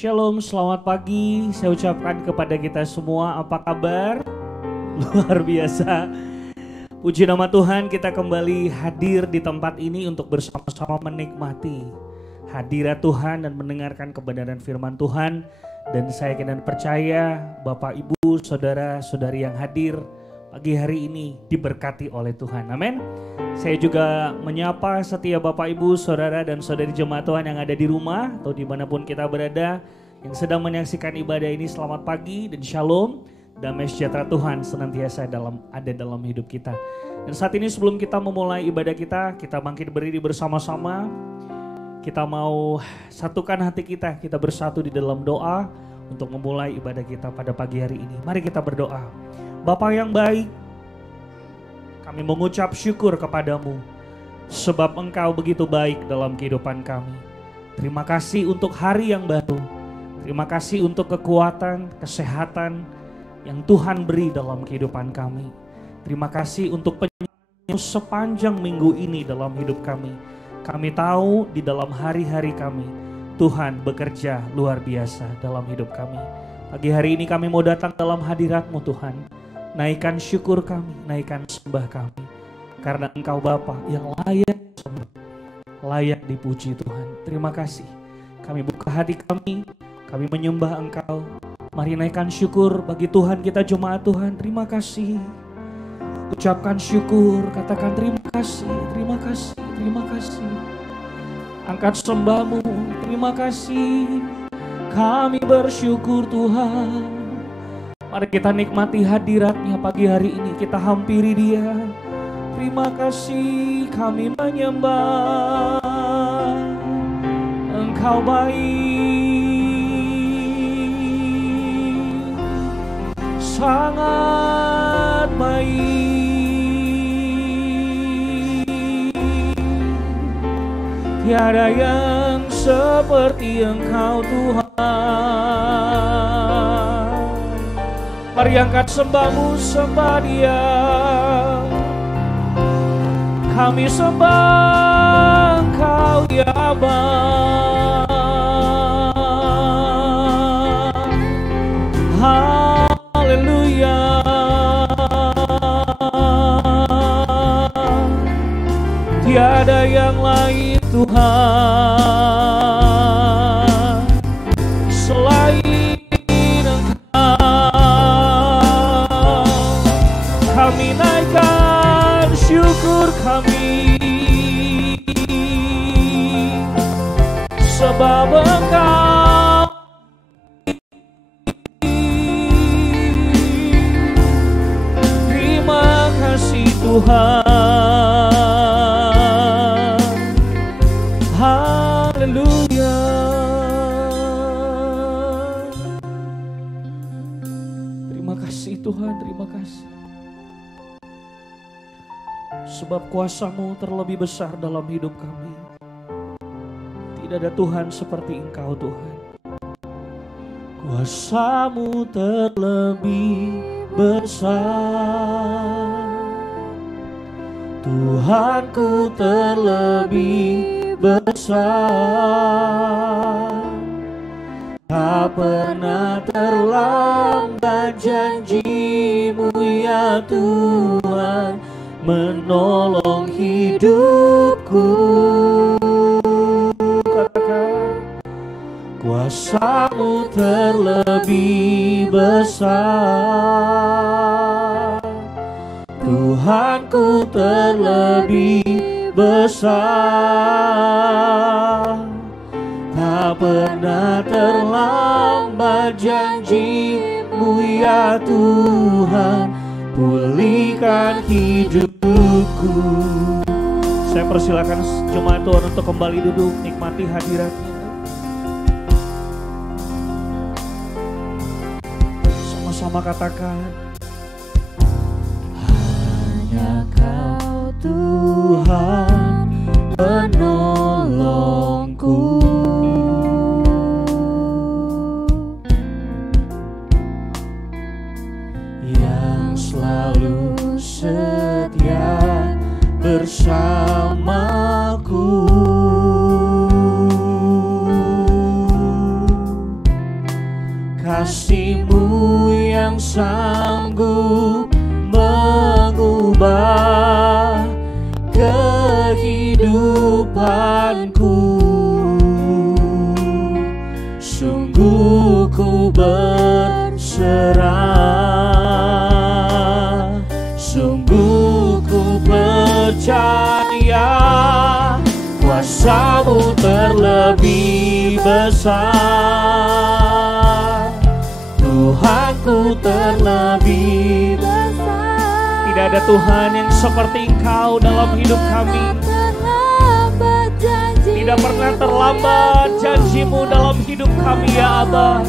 Shalom, selamat pagi. Saya ucapkan kepada kita semua, apa kabar? Luar biasa. Puji nama Tuhan, kita kembali hadir di tempat ini untuk bersama-sama menikmati hadirat Tuhan dan mendengarkan kebenaran firman Tuhan. Dan saya dan percaya Bapak, Ibu, Saudara-saudari yang hadir pagi hari ini diberkati oleh Tuhan. Amin. Saya juga menyapa setiap Bapak, Ibu, Saudara dan Saudari jemaat Tuhan yang ada di rumah atau dimanapun kita berada yang sedang menyaksikan ibadah ini. Selamat pagi dan shalom. Damai sejahtera Tuhan senantiasa ada dalam hidup kita. Dan saat ini sebelum kita memulai ibadah kita bangkit berdiri bersama-sama. Kita mau satukan hati kita bersatu di dalam doa untuk memulai ibadah kita pada pagi hari ini. Mari kita berdoa. Bapa yang baik, kami mengucap syukur kepadamu sebab Engkau begitu baik dalam kehidupan kami. Terima kasih untuk hari yang baru. Terima kasih untuk kekuatan, kesehatan yang Tuhan beri dalam kehidupan kami. Terima kasih untuk penyertaan sepanjang minggu ini dalam hidup kami. Kami tahu di dalam hari-hari kami Tuhan bekerja luar biasa dalam hidup kami. Pagi hari ini kami mau datang dalam hadirat-Mu Tuhan. Naikkan syukur kami, naikkan sembah kami. Karena Engkau Bapa yang layak sembah, layak dipuji Tuhan. Terima kasih. Kami buka hati kami menyembah Engkau. Mari naikkan syukur bagi Tuhan kita jemaat Tuhan. Terima kasih. Ucapkan syukur, katakan terima kasih, terima kasih, terima kasih. Angkat sembahmu, terima kasih. Kami bersyukur Tuhan. Mari kita nikmati hadirat-Nya pagi hari ini, kita hampiri Dia. Terima kasih, kami menyembah. Engkau baik, sangat baik. Tiada yang seperti Engkau Tuhan. Mari angkat sembahmu, sembah Dia. Kami sembah Engkau ya Bapa. Haleluya. Tiada yang lain Tuhan selain Engkau. Kami naikkan syukur kami sebab Engkau. Terima kasih Tuhan. Haleluya. Terima kasih Tuhan, terima kasih. Sebab kuasa-Mu terlebih besar dalam hidup kami. Tidak ada Tuhan seperti Engkau Tuhan. Kuasa-Mu terlebih besar. Tuhanku terlebih besar. Tak pernah terlambat janji-Mu ya Tuhan menolong hidupku. Katakan, kuasa-Mu terlebih besar. Tuhanku terlebih besar. Tak pernah terlambat janji-Mu ya Tuhan, pulihkan hidupku. Saya persilakan jemaat Tuhan untuk kembali duduk, nikmati hadirat-Nya. Sama-sama katakan, hanya Kau Tuhan penolongku. Selalu setia bersamaku. kehidupanku. Sungguh ku berserah, sungguh ku percaya kuasa-Mu terlebih besar. Tuhanku terlebih besar. Tidak ada Tuhan yang seperti Engkau dalam hidup kami. Tidak pernah terlambat janji-Mu dalam hidup kami, ya Aba.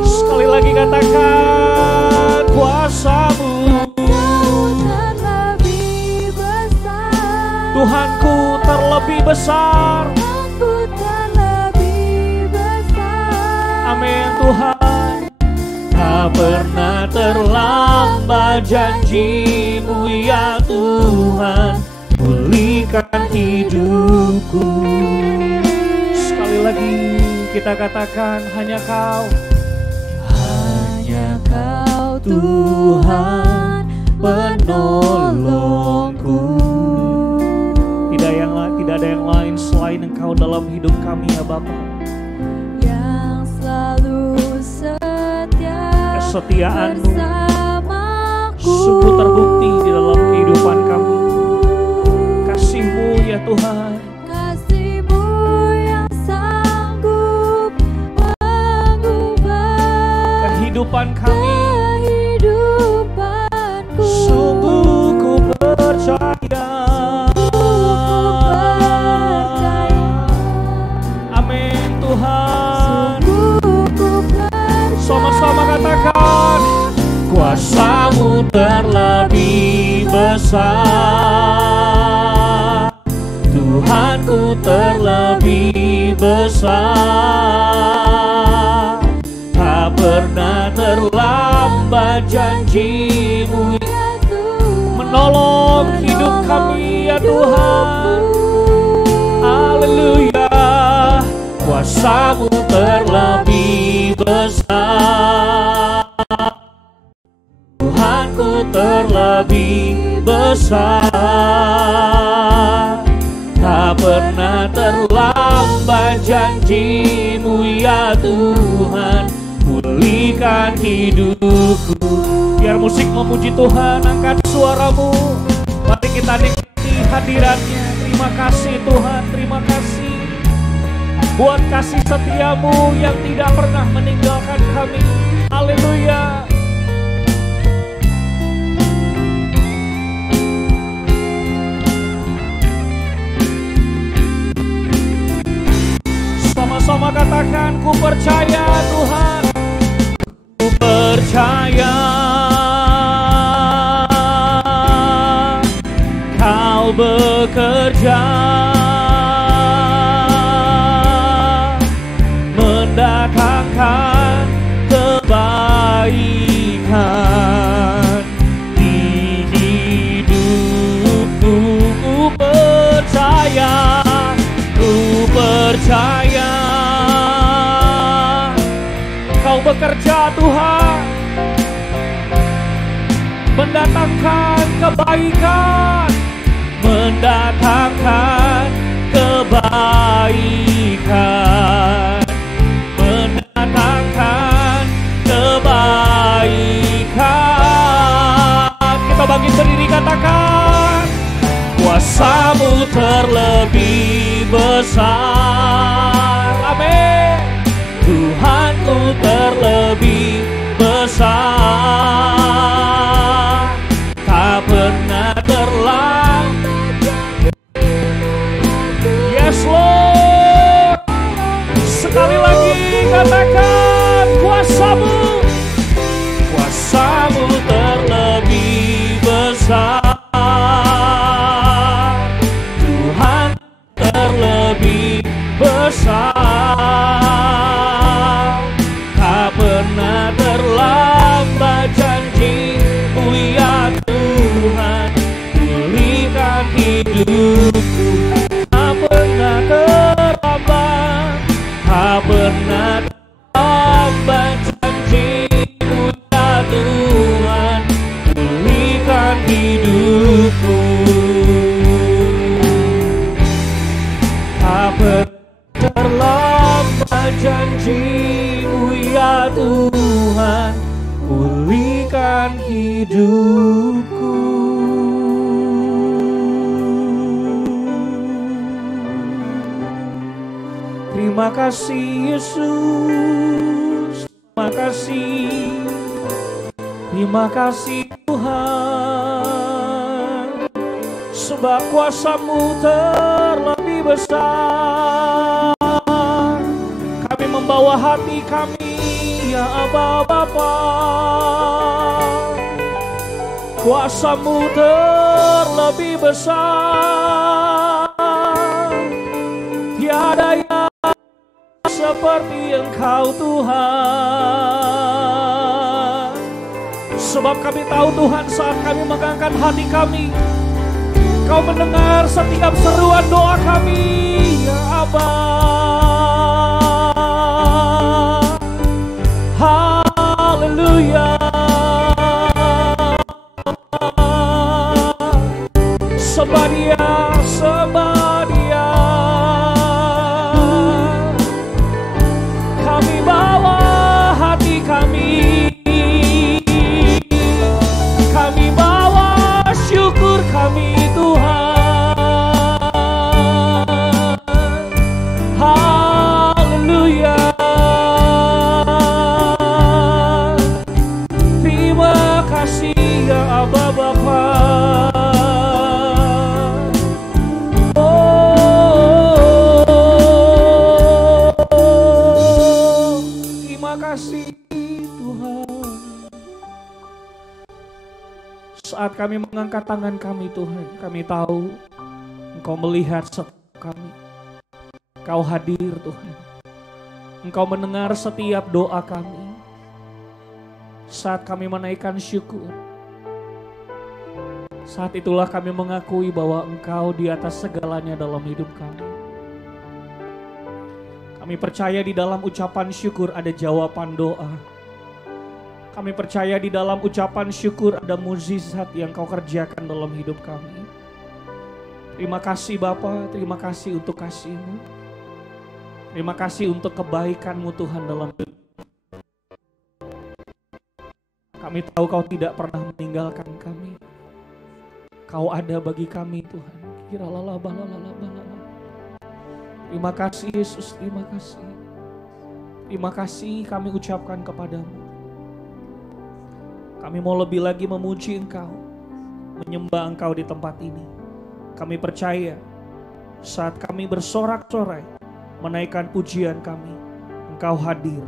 Sekali lagi katakan, kuasa-Mu Tuhanku terlebih besar. Amin Tuhan. Tak pernah terlambat janji-Mu, ya Tuhan, pulihkan hidupku. Sekali lagi kita katakan, hanya Kau, hanya Kau Tuhan penolongku. Tidak ada yang lain selain Engkau dalam hidup kami, ya Bapa. Yang selalu setia, kesetiaan-Mu bersamaku, sungguh terbukti di dalam kehidupan kami. Kasih-Mu, ya Tuhan, kasih-Mu yang sanggup mengubah kehidupan kami. kehidupanku. Sungguh ku percaya. Amin Tuhan. Sama-sama katakan, kuasa-Mu terlebih besar. Tuhanku terlebih besar. Tak pernah terlambat janji-Mu menolong hidup kami, ya Tuhan. Haleluya. Kuasa-Mu terlebih besar. Tuhanku terlebih besar. Tak pernah terlambat janji-Mu, ya Tuhan, pulihkan hidupku. Biar musik memuji Tuhan, angkat suaramu. Mari kita nikmati hadiratnya. Terima kasih Tuhan, terima kasih buat kasih setia-Mu yang tidak pernah meninggalkan kami. Haleluya. Sama-sama katakan, ku percaya Tuhan, ku percaya Kau bekerja mendatangkan kebaikan di hidupku. Ku percaya, ku percaya Kau bekerja Tuhan, mendatangkan kebaikan, mendatangkan kebaikan, mendatangkan kebaikan. Kita bangkit berdiri, katakan, kuasa-Mu terlebih besar. Amin. Tuhanku terlebih besar. Tak pernah terlambat. Yes Lord. Sekali lagi katakan, kuasa-Mu, kuasa-Mu terlebih besar. Tuhan terlebih besar. Tak pernah terlambat janji-Mu, ya Tuhan, pulihkan hidupku. Tak pernah terlambat, tak pernah terlambat janji-Mu, ya Tuhan, pulihkan hidupku. terlambat janji-Mu ya Tuhan, pulihkan hidupku. Terima kasih Yesus, terima kasih. Terima kasih Tuhan, sebab kuasa-Mu terlebih besar. Kami membawa hati kami, ya Aba Bapa. Kuasa-Mu terlebih besar. Tiada yang seperti Engkau Tuhan. Sebab kami tahu Tuhan, saat kami mengangkat hati kami, Kau mendengar setiap seruan doa kami, ya Aba. Haleluya. Sembah Dia, sembah Dia. Kami bawa hati kami, kami bawa syukur kami Tuhan. Haleluya. Terima kasih ya Aba Bapa. Terima kasih Tuhan. Saat kami mengangkat tangan kami Tuhan, kami tahu Engkau melihat setiap kami. Engkau hadir Tuhan. Engkau mendengar setiap doa kami. Saat kami menaikkan syukur, saat itulah kami mengakui bahwa Engkau di atas segalanya dalam hidup kami. Kami percaya di dalam ucapan syukur ada jawaban doa. Kami percaya di dalam ucapan syukur ada mukjizat yang Kau kerjakan dalam hidup kami. Terima kasih Bapa, terima kasih untuk kasih-Mu. Terima kasih untuk kebaikan-Mu Tuhan dalam hidup. Kami tahu Kau tidak pernah meninggalkan kami. Kau ada bagi kami Tuhan. Terima kasih Yesus, terima kasih. Terima kasih kami ucapkan kepadamu. Kami mau lebih lagi memuji Engkau, menyembah Engkau di tempat ini. Kami percaya saat kami bersorak-sorai, menaikkan pujian kami, Engkau hadir,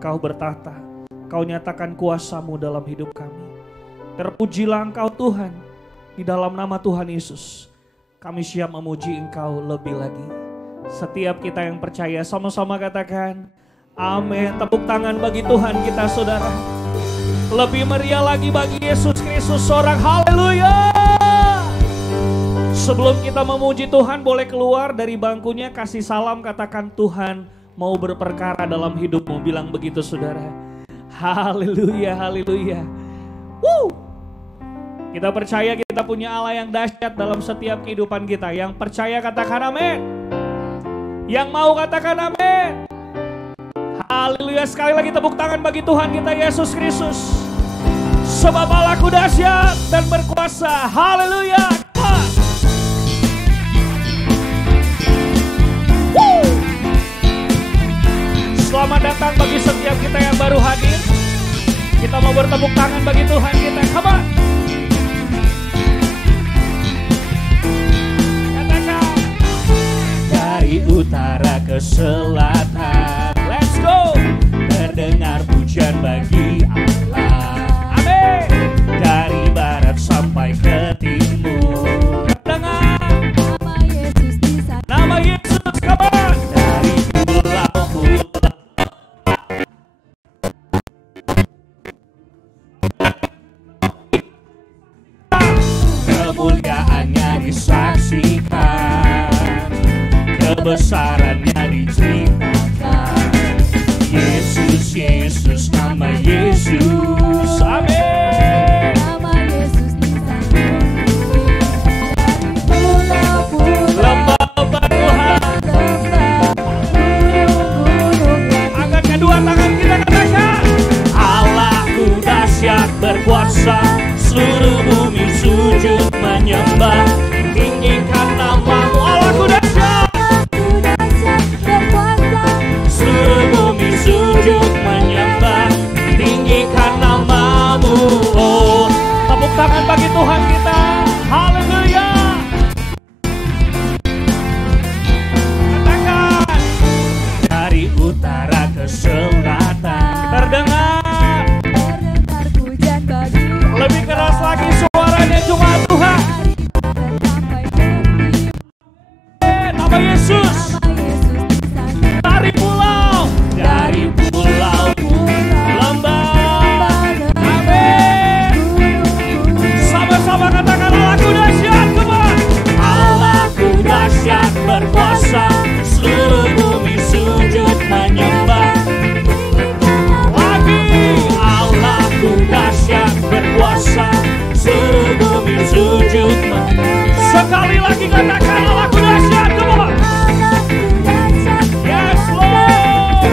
Engkau bertata, Engkau nyatakan kuasa-Mu dalam hidup kami. Terpujilah Engkau Tuhan, di dalam nama Tuhan Yesus. Kami siap memuji Engkau lebih lagi. Setiap kita yang percaya sama-sama katakan amin. Tepuk tangan bagi Tuhan kita saudara. Lebih meriah lagi bagi Yesus Kristus seorang, haleluya. Sebelum kita memuji Tuhan, boleh keluar dari bangkunya, kasih salam, katakan Tuhan mau berperkara dalam hidupmu. Bilang begitu saudara. Haleluya, haleluya. Kita percaya kita punya Allah yang dahsyat dalam setiap kehidupan kita. Yang percaya katakan amin. Yang mau katakan amin. Haleluya, sekali lagi tepuk tangan bagi Tuhan kita Yesus Kristus. Sebab Allahku dahsyat dan berkuasa. Haleluya. Selamat datang bagi setiap kita yang baru hadir. Kita mau bertepuk tangan bagi Tuhan kita. Come on. Katakan. Dari utara ke selatan, let's go. Terdengar pujian bagi Allah. Amin. Dari barat sampai ke timur, terdengar Nama Yesus di sana. nama Yesus. Come on. Dari pulau-pulau kemuliaannya disaksikan, kebesarannya diceritakan. Yesus, Yesus, nama Yesus. Amin. Nama Yesus di sana. Dari pulau-pulau Lembah Tuhan, lembah Nama Yesus. Nama Yesus di sana. Dari pulau lembah. Amin. Sama-sama katakan Allahku dahsyat, come on. Allahku dahsyat berkuasa, seluruh bumi sujud menyembah. Lagi Allahku dahsyat berkuasa, seluruh bumi sujud menyembah. Sekali lagi katakan Allahku dahsyat, come on. Yes Lord.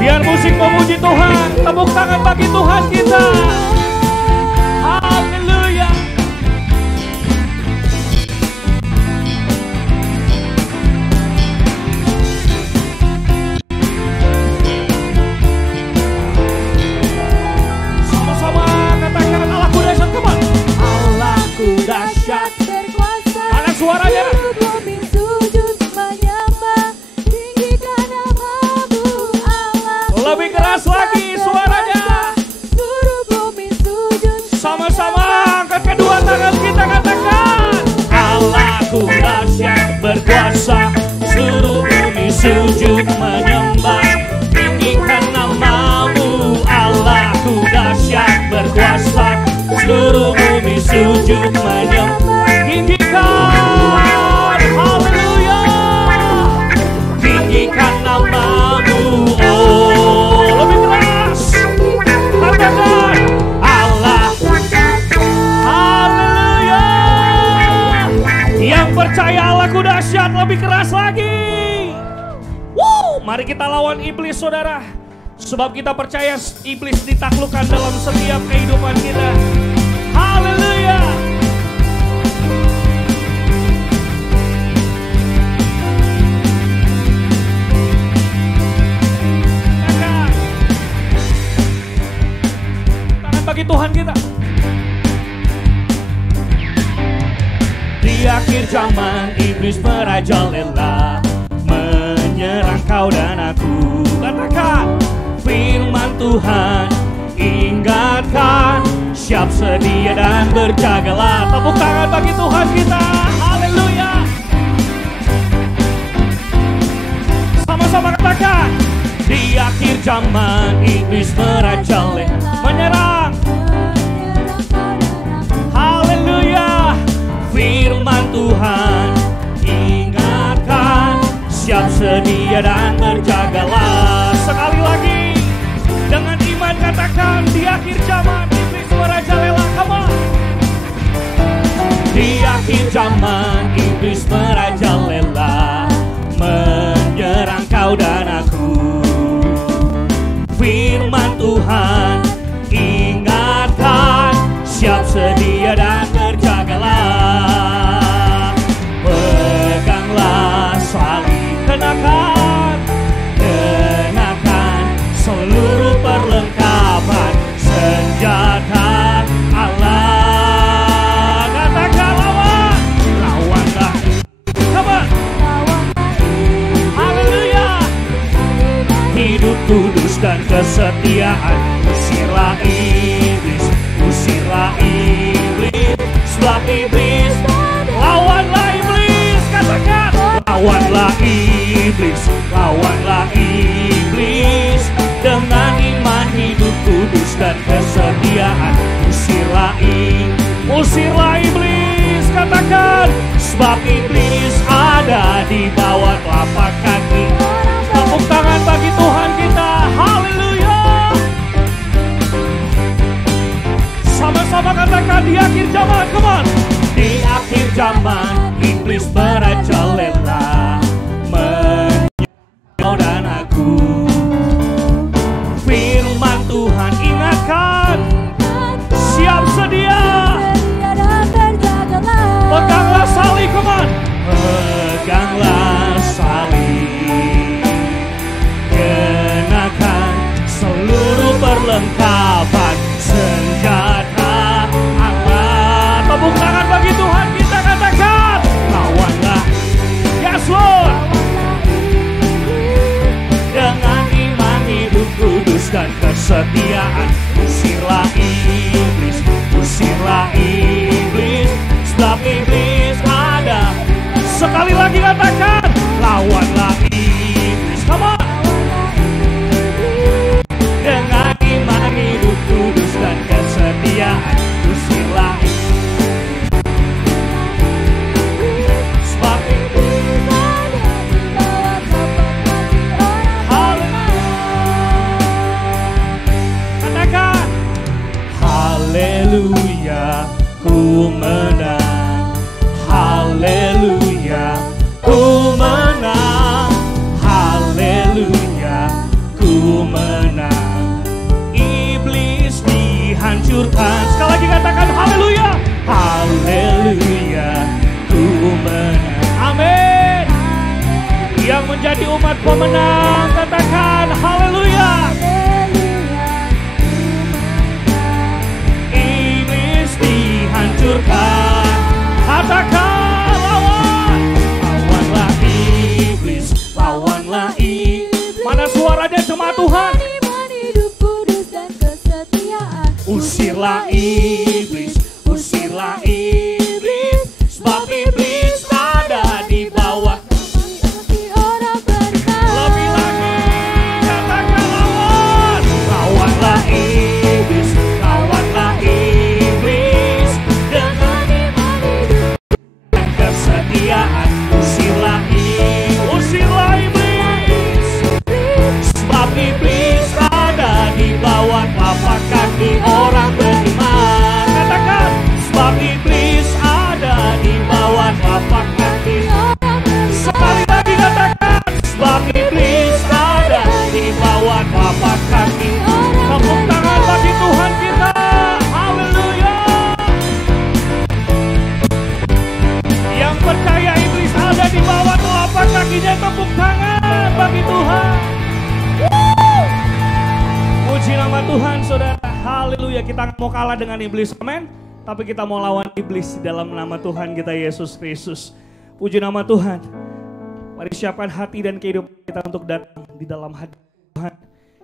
Biar musik memuji Tuhan, tepuk tangan bagi Tuhan kita. Haleluya. Sama-sama katakan Allahku dahsyat, come on. Allahku dahsyat. Mana suaranya? Lebih keras lagi suaranya. Sama-sama angkat kedua tangan kita, katakan Allahku dahsyat berkuasa, seluruh bumi sujud menyembah. Tinggikan namamu. Allahku dahsyat berkuasa, seluruh bumi sujud menyembah. Tinggikan, haleluya. Tinggikan namamu. Oh, lebih keras. Katakan Allah. Haleluya. Yang percaya Allahku dahsyat, lebih keras lagi. Mari kita lawan iblis, saudara. Sebab kita percaya iblis ditaklukkan dalam setiap kehidupan kita. Haleluya. Tangan bagi Tuhan kita. Di akhir zaman iblis merajalela, menyerang kau dan aku. Katakan firman Tuhan, ingatkan, siap sedia dan berjagalah. Tepuk tangan bagi Tuhan kita. Haleluya. Sama-sama katakan, di akhir zaman iblis merajalela, menyerang. Haleluya. Firman Tuhan, ingatkan, siap sedia dan berjagalah. Sekali lagi dengan iman katakan, di akhir zaman iblis merajalela. Come on. Di akhir zaman iblis merajalela, menyerang kau dan aku. Firman Tuhan, ingatkan, siap sedia dan berjagalah. Peganglah salib, kenakan seluruh perlengkapan senjata Allah. Katakan lawanlah. Come on. Haleluya. Hidup kudus dan kesetiaan, usirlah iblis, usirlah iblis. Sebab iblis, lawanlah iblis. Katakan, lawanlah iblis, lawanlah iblis. Dengan iman, hidup kudus dan kesetiaan, usirlah iblis. Katakan, sebab iblis ada di bawah telapak kaki. Tepuk tangan bagi Tuhan kita. Haleluya. Sama-sama katakan, di akhir zaman. Come on. Di akhir zaman iblis merajalela, menyerang kau dan aku. dan kesetiaan. Usirlah iblis, usirlah iblis, sebab iblis ada. Sekali lagi katakan, lawanlah iblis. Come on. Dengan iman hidup kudus dan kesetiaan, usirlah sebab iblis ada di bawah telapak kaki orang beriman. Katakan, haleluya, ku menang. Haleluya, ku menang. Haleluya, ku menang. Iblis dihancurkan. Sekali lagi katakan haleluya. Haleluya, ku menang. Amin. Yang menjadi umat pemenang, katakan haleluya. Iblis dihancurkan. Katakan lawan. Lawanlah iblis, lawanlah iblis. Mana suaranya jemaat Tuhan? Usirlah iblis, usirlah iblis, sebab iblis ada di bawah. Lebih lagi, katakan lawan. Lawanlah iblis, lawanlah iblis, dengan iman hidup dan kesetiaan. Usirlah iblis, sebab iblis ada di bawah telapak kaki orang beriman. Katakan, sebab iblis ada di bawah telapak kaki. Sekali lagi katakan, sebab iblis ada di bawah telapak kaki. Tepuk tangan bagi Tuhan kita. Haleluya. Yang percaya iblis ada di bawah telapak kakinya, tepuk tangan bagi Tuhan. Puji nama Tuhan, saudara. Haleluya. Kita gak mau kalah dengan iblis, amin. Tapi kita mau lawan iblis dalam nama Tuhan kita Yesus Kristus. Puji nama Tuhan. Mari siapkan hati dan kehidupan kita untuk datang di dalam hadirat Tuhan.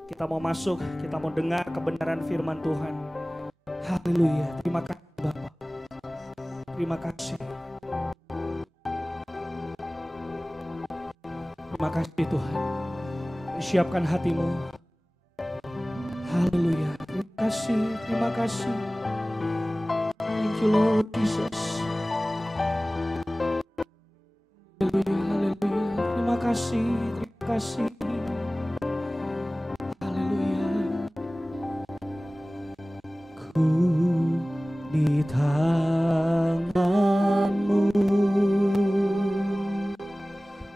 Kita mau masuk, kita mau dengar kebenaran firman Tuhan. Haleluya. Terima kasih Bapak. Terima kasih. Terima kasih Tuhan. Siapkan hatimu. Haleluya. Terima kasih, terima kasih. Thank you Lord Jesus. Haleluya, haleluya. Terima kasih, terima kasih. Haleluya. Ku di tangan-Mu,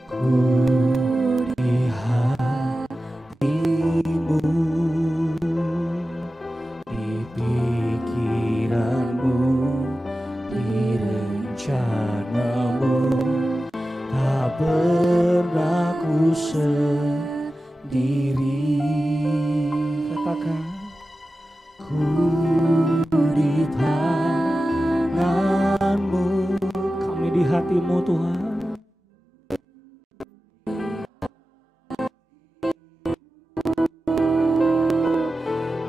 ku di hati-Mu, di pikiran-Mu, di rencana-Mu. Tak pernah ku sendiri. Katakan, ku di tangan-Mu, kami di hati-Mu Tuhan.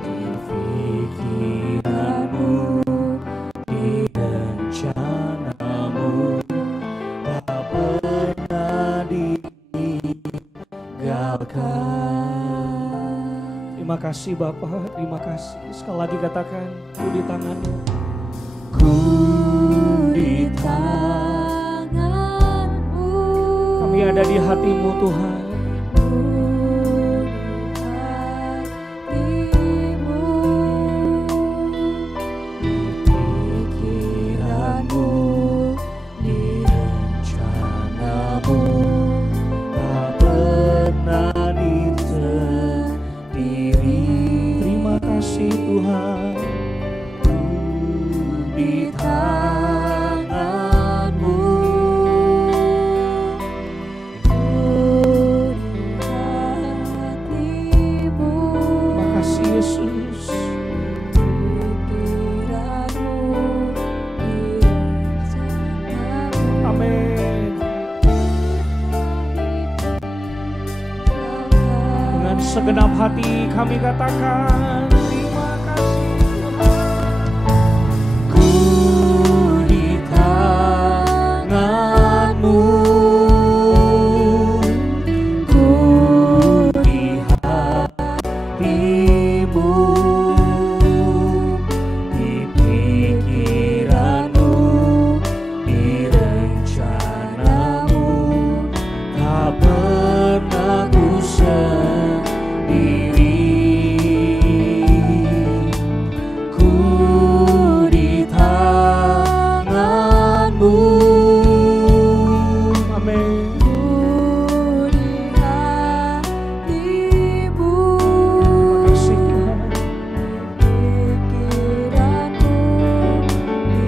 Di pikiran-Mu, di rencana-Mu, tak pernah ditinggalkan. Terima kasih Bapak, terima kasih. Sekali lagi katakan, ku di tangan-Mu. Ku di tangan-Mu. Kami ada di hati-Mu Tuhan. Tuhan, ku di tangan-Mu, ku di hati-Mu. Terima kasih Yesus. Pikiran-Mu, di rencana-Mu. Amin. Dengan segenap hati kami katakan terima kasih Tuhan. Ku di tangan-Mu, ku di hati-Mu, di pikiran-Mu, di rencana-Mu, tak pernah ku sendiri. Ku di tangan-Mu. Amin. Ku di hati-Mu, Terima kasih Tuhan. pikiran-Mu, di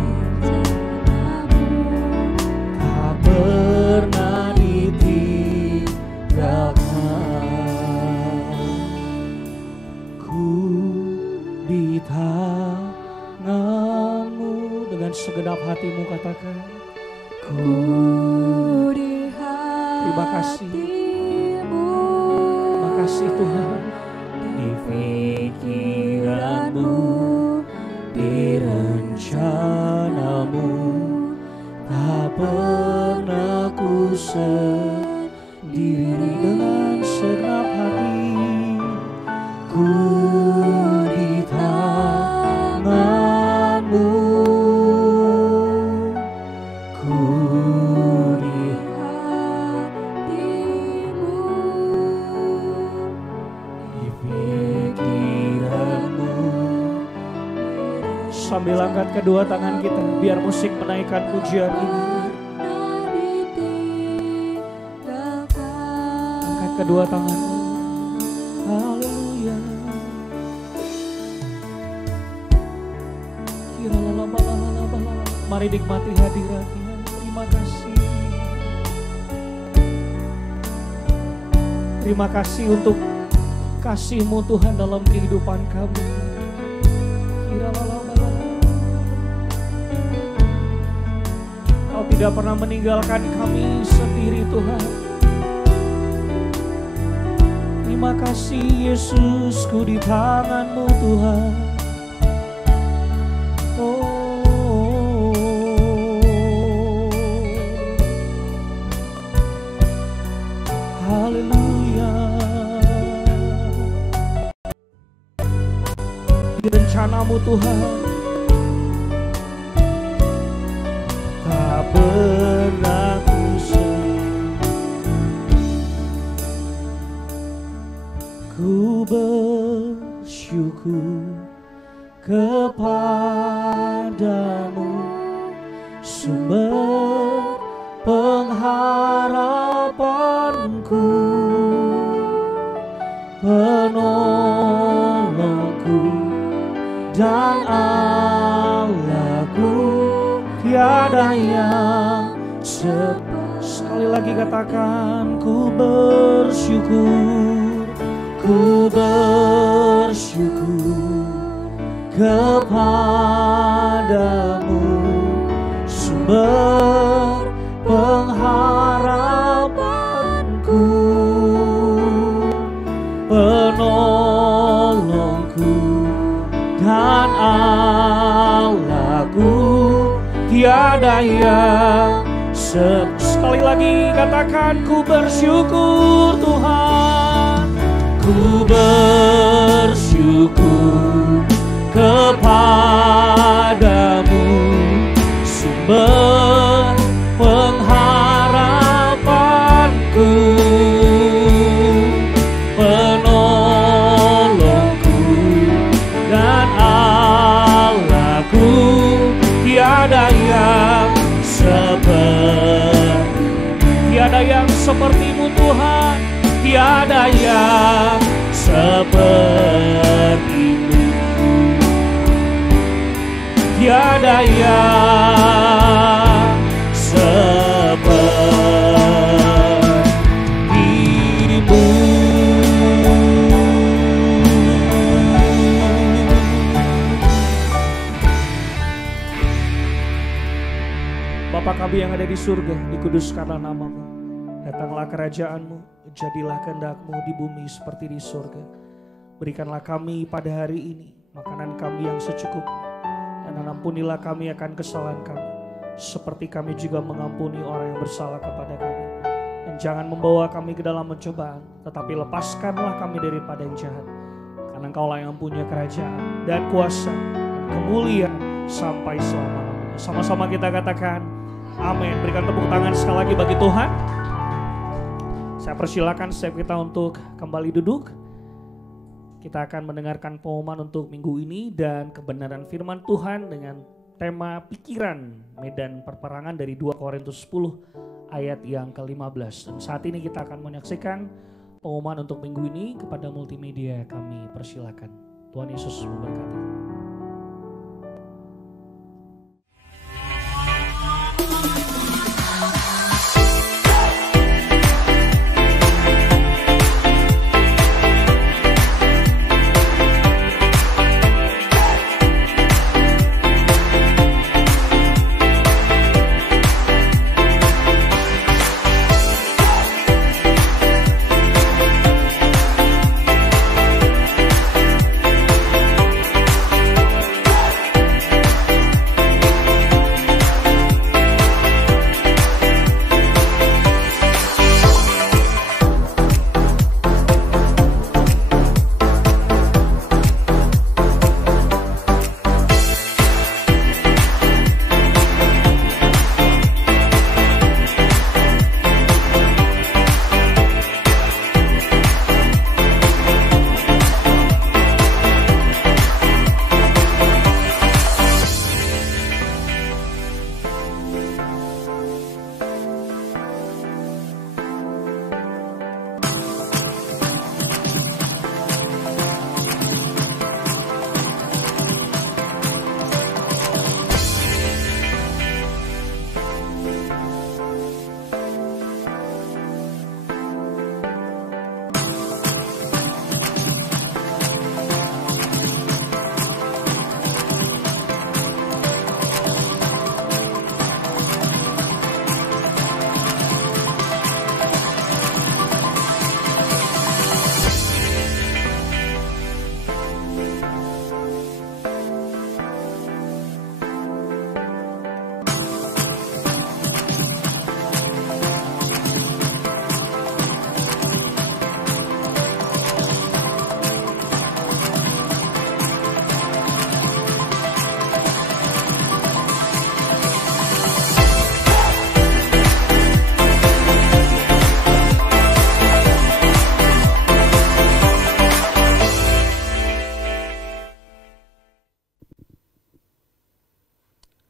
rencana-Mu. Tak pernah ditinggalkan. Ku di tangan-Mu. Dengan segenap hatimu katakan ku. Di Terima kasih. hati-Mu, Terima kasih Tuhan. Di pikiran-Mu, di rencana-Mu, tak pernah ku sendiri. Dengan segenap hati ku di tangan-Mu, ku di hati-Mu, di pikiran-Mu. Sambil angkat kedua tangan kita, biar musik menaikkan pujian ini. Angkat kedua tanganmu. Haleluya. Kiralalalalalalala. Mari nikmati hadiratnya. Terima kasih. Terima kasih untuk kasih-Mu Tuhan dalam kehidupan kami. Kiralalalala. Kau tidak pernah meninggalkan kami sendiri Tuhan. Terima kasih Yesus, ku di tangan-Mu Tuhan. Oh, haleluya. Di rencana-Mu Tuhan tak pernah ku ku bersyukur kepadamu, sumber pengharapanku, penolongku dan Allahku, tiada yang sekali lagi katakan ku bersyukur. Ku bersyukur kepadamu, sumber pengharapanku, penolongku dan Allahku, tiada yang sekali lagi katakan ku bersyukur Tuhan. Ku bersyukur kepadamu, sumber pengharapanku, penolongku dan Allahku, tiada yang sepertimu Tuhan, tiada yang sepertimu, tiada yang sepertimu. Bapa kami yang ada di surga, dikuduskanlah nama-Mu. Datanglah kerajaan-Mu, jadilah kehendak-Mu di bumi seperti di surga. Berikanlah kami pada hari ini makanan kami yang secukupnya, dan ampunilah kami akan kesalahan kami, seperti kami juga mengampuni orang yang bersalah kepada kami. Dan jangan membawa kami ke dalam pencobaan, tetapi lepaskanlah kami daripada yang jahat. Karena Engkaulah yang punya kerajaan dan kuasa dan kemuliaan sampai selama-lamanya. Sama-sama kita katakan amin. Berikan tepuk tangan sekali lagi bagi Tuhan. Saya persilakan setiap kita untuk kembali duduk. Kita akan mendengarkan pengumuman untuk minggu ini dan kebenaran firman Tuhan dengan tema pikiran medan perperangan dari 2 Korintus 10 ayat yang ke-15. Dan saat ini kita akan menyaksikan pengumuman untuk minggu ini kepada multimedia. Kami persilakan. Tuhan Yesus memberkati.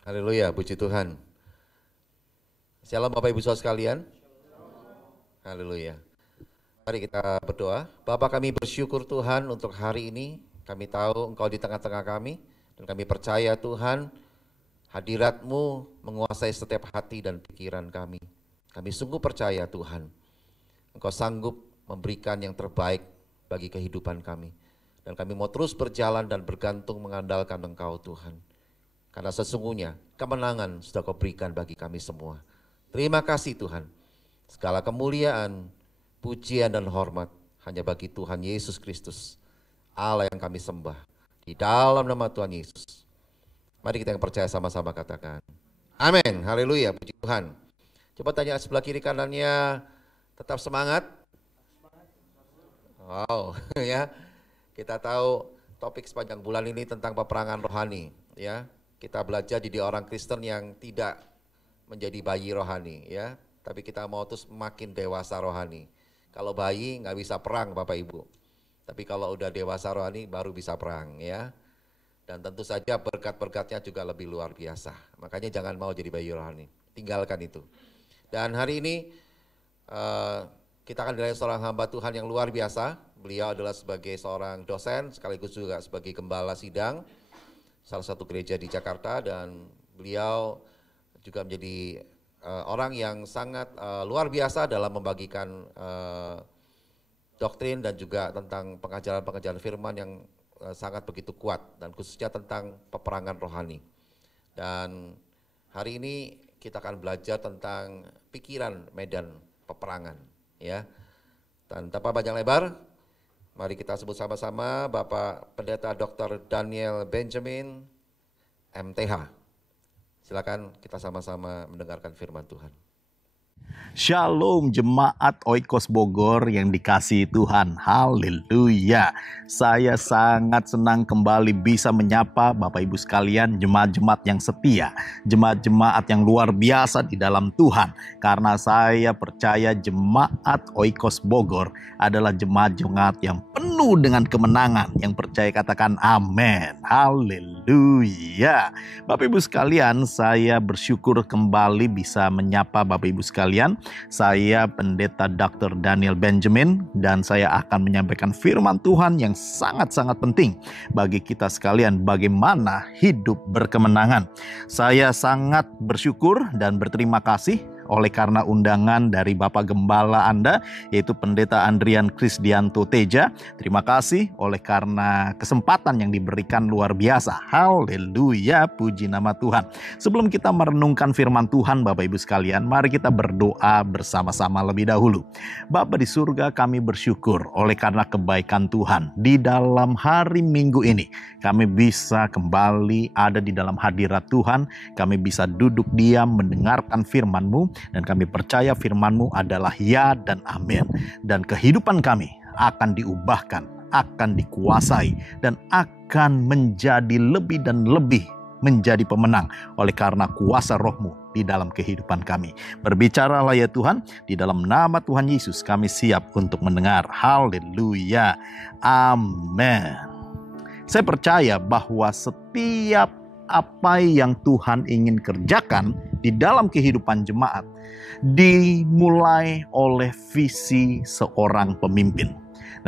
Haleluya, puji Tuhan. Shalom Bapak Ibu Saudara sekalian. Haleluya. Mari kita berdoa. Bapa, kami bersyukur Tuhan untuk hari ini. Kami tahu Engkau di tengah-tengah kami. Dan kami percaya Tuhan, hadirat-Mu menguasai setiap hati dan pikiran kami. Kami sungguh percaya Tuhan, Engkau sanggup memberikan yang terbaik bagi kehidupan kami. Dan kami mau terus berjalan dan bergantung mengandalkan Engkau Tuhan. Karena sesungguhnya kemenangan sudah Kau berikan bagi kami semua. Terima kasih Tuhan. Segala kemuliaan, pujian dan hormat hanya bagi Tuhan Yesus Kristus, Allah yang kami sembah. Di dalam nama Tuhan Yesus. Mari kita yang percaya sama-sama katakan amin. Haleluya, puji Tuhan. Coba tanya sebelah kiri kanannya, tetap semangat. Wow, ya. Kita tahu topik sepanjang bulan ini tentang peperangan rohani, ya. Kita belajar jadi orang Kristen yang tidak menjadi bayi rohani, ya. Tapi kita mau terus makin dewasa rohani. Kalau bayi nggak bisa perang Bapak Ibu. Tapi kalau udah dewasa rohani baru bisa perang, ya. Dan tentu saja berkat-berkatnya juga lebih luar biasa. Makanya jangan mau jadi bayi rohani. Tinggalkan itu. Dan hari ini kita akan dilayani seorang hamba Tuhan yang luar biasa. Beliau adalah sebagai seorang dosen sekaligus juga sebagai gembala sidang salah satu gereja di Jakarta, dan beliau juga menjadi orang yang sangat luar biasa dalam membagikan doktrin dan juga tentang pengajaran-pengajaran firman yang sangat begitu kuat, dan khususnya tentang peperangan rohani. Dan hari ini kita akan belajar tentang pikiran medan peperangan, ya. Dan tanpa panjang lebar, mari kita sebut sama-sama Bapak Pendeta Dr. Daniel Benjamin, MTH. Silakan kita sama-sama mendengarkan firman Tuhan. Shalom jemaat Oikos Bogor yang dikasihi Tuhan. Haleluya. Saya sangat senang kembali bisa menyapa Bapak Ibu sekalian, jemaat-jemaat yang setia, jemaat-jemaat yang luar biasa di dalam Tuhan. Karena saya percaya jemaat Oikos Bogor adalah jemaat-jemaat yang penuh dengan kemenangan. Yang percaya katakan amin. Haleluya. Bapak Ibu sekalian, saya bersyukur kembali bisa menyapa Bapak Ibu sekalian. Saya Pendeta Dr. Daniel Benjamin dan saya akan menyampaikan firman Tuhan yang sangat-sangat penting bagi kita sekalian, bagaimana hidup berkemenangan. Saya sangat bersyukur dan berterima kasih oleh karena undangan dari Bapak Gembala Anda, yaitu Pendeta Andrian Krisdianto Teja. Terima kasih oleh karena kesempatan yang diberikan luar biasa. Haleluya, puji nama Tuhan. Sebelum kita merenungkan firman Tuhan Bapak Ibu sekalian, mari kita berdoa bersama-sama lebih dahulu. Bapa di surga, kami bersyukur oleh karena kebaikan Tuhan. Di dalam hari Minggu ini, kami bisa kembali ada di dalam hadirat Tuhan. Kami bisa duduk diam mendengarkan firman-Mu. Dan kami percaya firman-Mu adalah ya dan amin. Dan kehidupan kami akan diubahkan, akan dikuasai, dan akan menjadi lebih dan lebih menjadi pemenang oleh karena kuasa Roh-Mu di dalam kehidupan kami. Berbicaralah ya Tuhan, di dalam nama Tuhan Yesus kami siap untuk mendengar. Haleluya, amin. Saya percaya bahwa setiap apa yang Tuhan ingin kerjakan di dalam kehidupan jemaat dimulai oleh visi seorang pemimpin.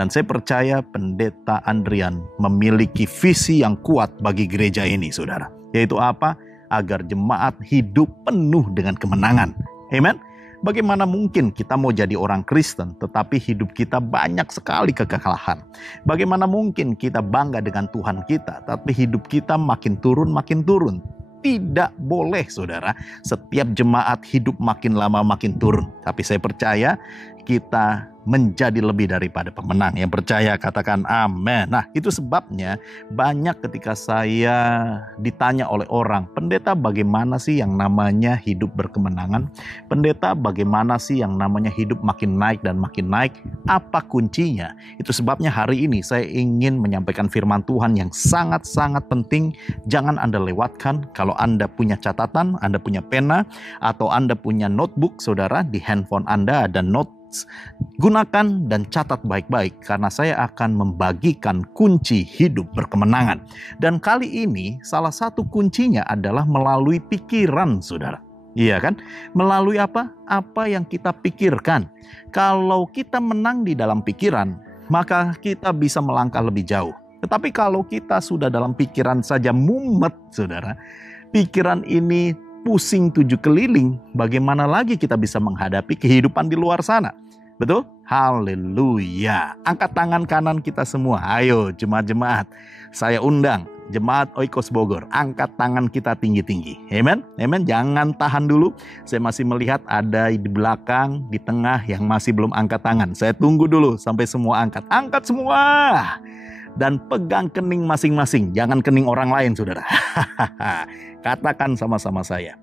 Dan saya percaya Pendeta Andrian memiliki visi yang kuat bagi gereja ini, saudara. Yaitu apa? Agar jemaat hidup penuh dengan kemenangan. Amen. Bagaimana mungkin kita mau jadi orang Kristen tetapi hidup kita banyak sekali kekalahan? Bagaimana mungkin kita bangga dengan Tuhan kita tapi hidup kita makin turun? Tidak boleh saudara, setiap jemaat hidup makin lama makin turun. Tapi saya percaya kita menjadi lebih daripada pemenang. Yang percaya katakan amin. Nah, itu sebabnya banyak ketika saya ditanya oleh orang, pendeta bagaimana sih yang namanya hidup berkemenangan? Pendeta bagaimana sih yang namanya hidup makin naik dan makin naik? Apa kuncinya? Itu sebabnya hari ini saya ingin menyampaikan firman Tuhan yang sangat-sangat penting. Jangan Anda lewatkan. Kalau Anda punya catatan, Anda punya pena, atau Anda punya notebook, saudara, di handphone Anda ada notes. Gunakan dan catat baik-baik karena saya akan membagikan kunci hidup berkemenangan. Dan kali ini salah satu kuncinya adalah melalui pikiran, saudara. Iya kan? Melalui apa? Apa yang kita pikirkan. Kalau kita menang di dalam pikiran, maka kita bisa melangkah lebih jauh. Tetapi kalau kita sudah dalam pikiran saja mumet, saudara, pikiran ini pusing tujuh keliling, bagaimana lagi kita bisa menghadapi kehidupan di luar sana? Betul? Haleluya. Angkat tangan kanan kita semua. Ayo jemaat-jemaat. Saya undang jemaat Oikos Bogor. Angkat tangan kita tinggi-tinggi. Amen? Amen. Jangan tahan dulu. Saya masih melihat ada di belakang, di tengah yang masih belum angkat tangan. Saya tunggu dulu sampai semua angkat. Angkat semua. Dan pegang kening masing-masing. Jangan kening orang lain, saudara. Katakan sama-sama saya.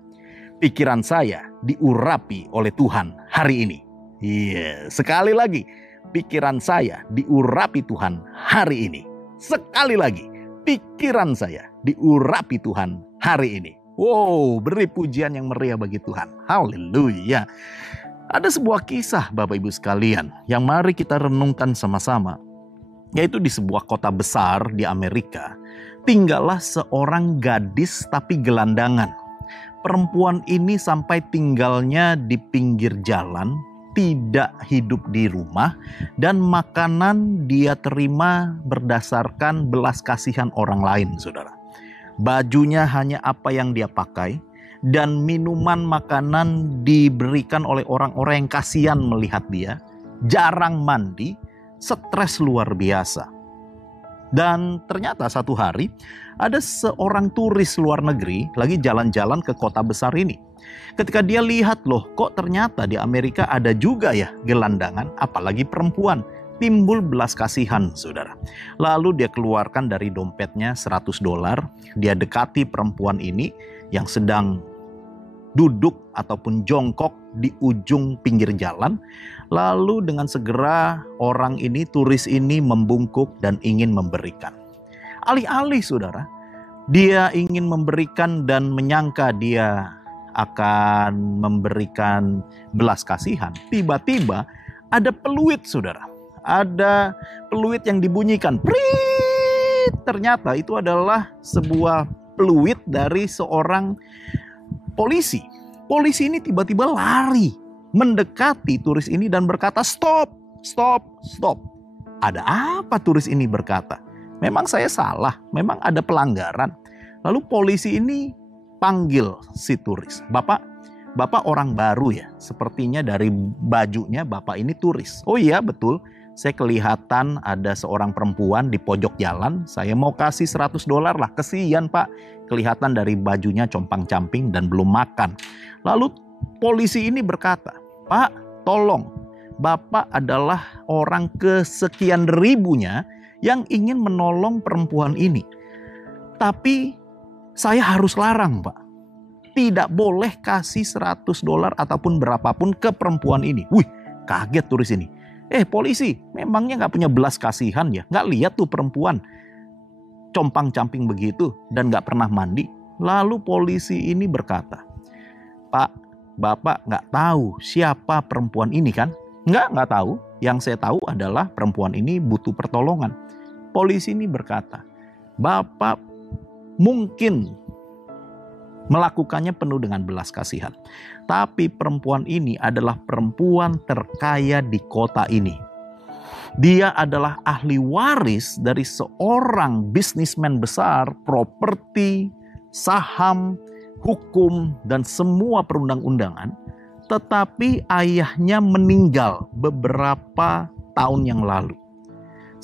Pikiran saya diurapi oleh Tuhan hari ini. Iya, sekali lagi. Pikiran saya diurapi Tuhan hari ini. Sekali lagi. Pikiran saya diurapi Tuhan hari ini. Wow, beri pujian yang meriah bagi Tuhan. Haleluya. Ada sebuah kisah Bapak Ibu sekalian yang mari kita renungkan sama-sama. Yaitu di sebuah kota besar di Amerika, tinggallah seorang gadis tapi gelandangan. Perempuan ini sampai tinggalnya di pinggir jalan, tidak hidup di rumah, dan makanan dia terima berdasarkan belas kasihan orang lain, saudara. Bajunya hanya apa yang dia pakai, dan minuman makanan diberikan oleh orang-orang yang kasihan melihat dia, jarang mandi, stres luar biasa. Dan ternyata satu hari ada seorang turis luar negeri lagi jalan-jalan ke kota besar ini. Ketika dia lihat, loh kok ternyata di Amerika ada juga ya gelandangan, apalagi perempuan. Timbul belas kasihan, saudara. Lalu dia keluarkan dari dompetnya $100. Dia dekati perempuan ini yang sedang duduk ataupun jongkok di ujung pinggir jalan. Lalu dengan segera orang ini, turis ini membungkuk dan ingin memberikan. Alih-alih saudara, dia ingin memberikan dan menyangka dia akan memberikan belas kasihan. Tiba-tiba ada peluit saudara. Ada peluit yang dibunyikan. Prit! Ternyata itu adalah sebuah peluit dari seorang polisi. Polisi ini tiba-tiba lari mendekati turis ini dan berkata, "Stop, stop, stop." Ada apa turis ini berkata? Memang saya salah, memang ada pelanggaran. Lalu polisi ini panggil si turis. Bapak orang baru ya, sepertinya dari bajunya Bapak ini turis. Oh iya betul, saya kelihatan ada seorang perempuan di pojok jalan, saya mau kasih $100 lah, kesian Pak. Kelihatan dari bajunya compang-camping dan belum makan. Lalu polisi ini berkata, "Pak, tolong, Bapak adalah orang kesekian ribunya yang ingin menolong perempuan ini. Tapi saya harus larang Pak. Tidak boleh kasih $100 ataupun berapapun ke perempuan ini." Wih, kaget turis ini. Polisi, memangnya gak punya belas kasihan ya? Gak lihat tuh perempuan compang-camping begitu dan gak pernah mandi? Lalu polisi ini berkata, "Pak, Bapak gak tahu siapa perempuan ini kan?" Nggak tahu. Yang saya tahu adalah perempuan ini butuh pertolongan." Polisi ini berkata, "Bapak mungkin melakukannya penuh dengan belas kasihan. Tapi perempuan ini adalah perempuan terkaya di kota ini. Dia adalah ahli waris dari seorang bisnismen besar, properti, saham, hukum, dan semua perundang-undangan. Tetapi ayahnya meninggal beberapa tahun yang lalu.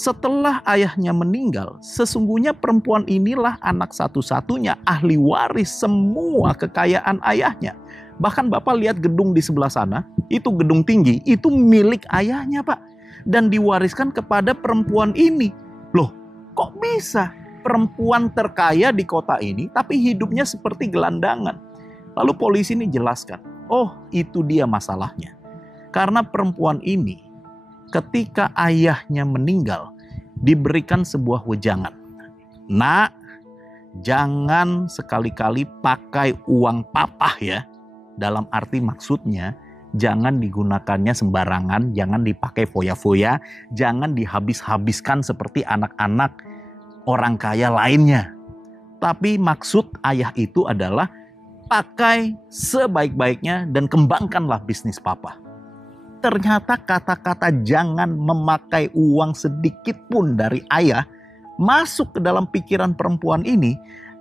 Setelah ayahnya meninggal, sesungguhnya perempuan inilah anak satu-satunya ahli waris semua kekayaan ayahnya. Bahkan Bapak lihat gedung di sebelah sana, itu gedung tinggi, itu milik ayahnya Pak. Dan diwariskan kepada perempuan ini. Loh, kok bisa perempuan terkaya di kota ini, tapi hidupnya seperti gelandangan?" Lalu polisi ini jelaskan, oh itu dia masalahnya. Karena perempuan ini ketika ayahnya meninggal, diberikan sebuah wejangan. "Nak, jangan sekali-kali pakai uang papa ya." Dalam arti maksudnya, jangan digunakannya sembarangan, jangan dipakai foya-foya, jangan dihabis-habiskan seperti anak-anak orang kaya lainnya. Tapi maksud ayah itu adalah pakai sebaik-baiknya dan kembangkanlah bisnis papa. Ternyata kata-kata jangan memakai uang sedikit pun dari ayah masuk ke dalam pikiran perempuan ini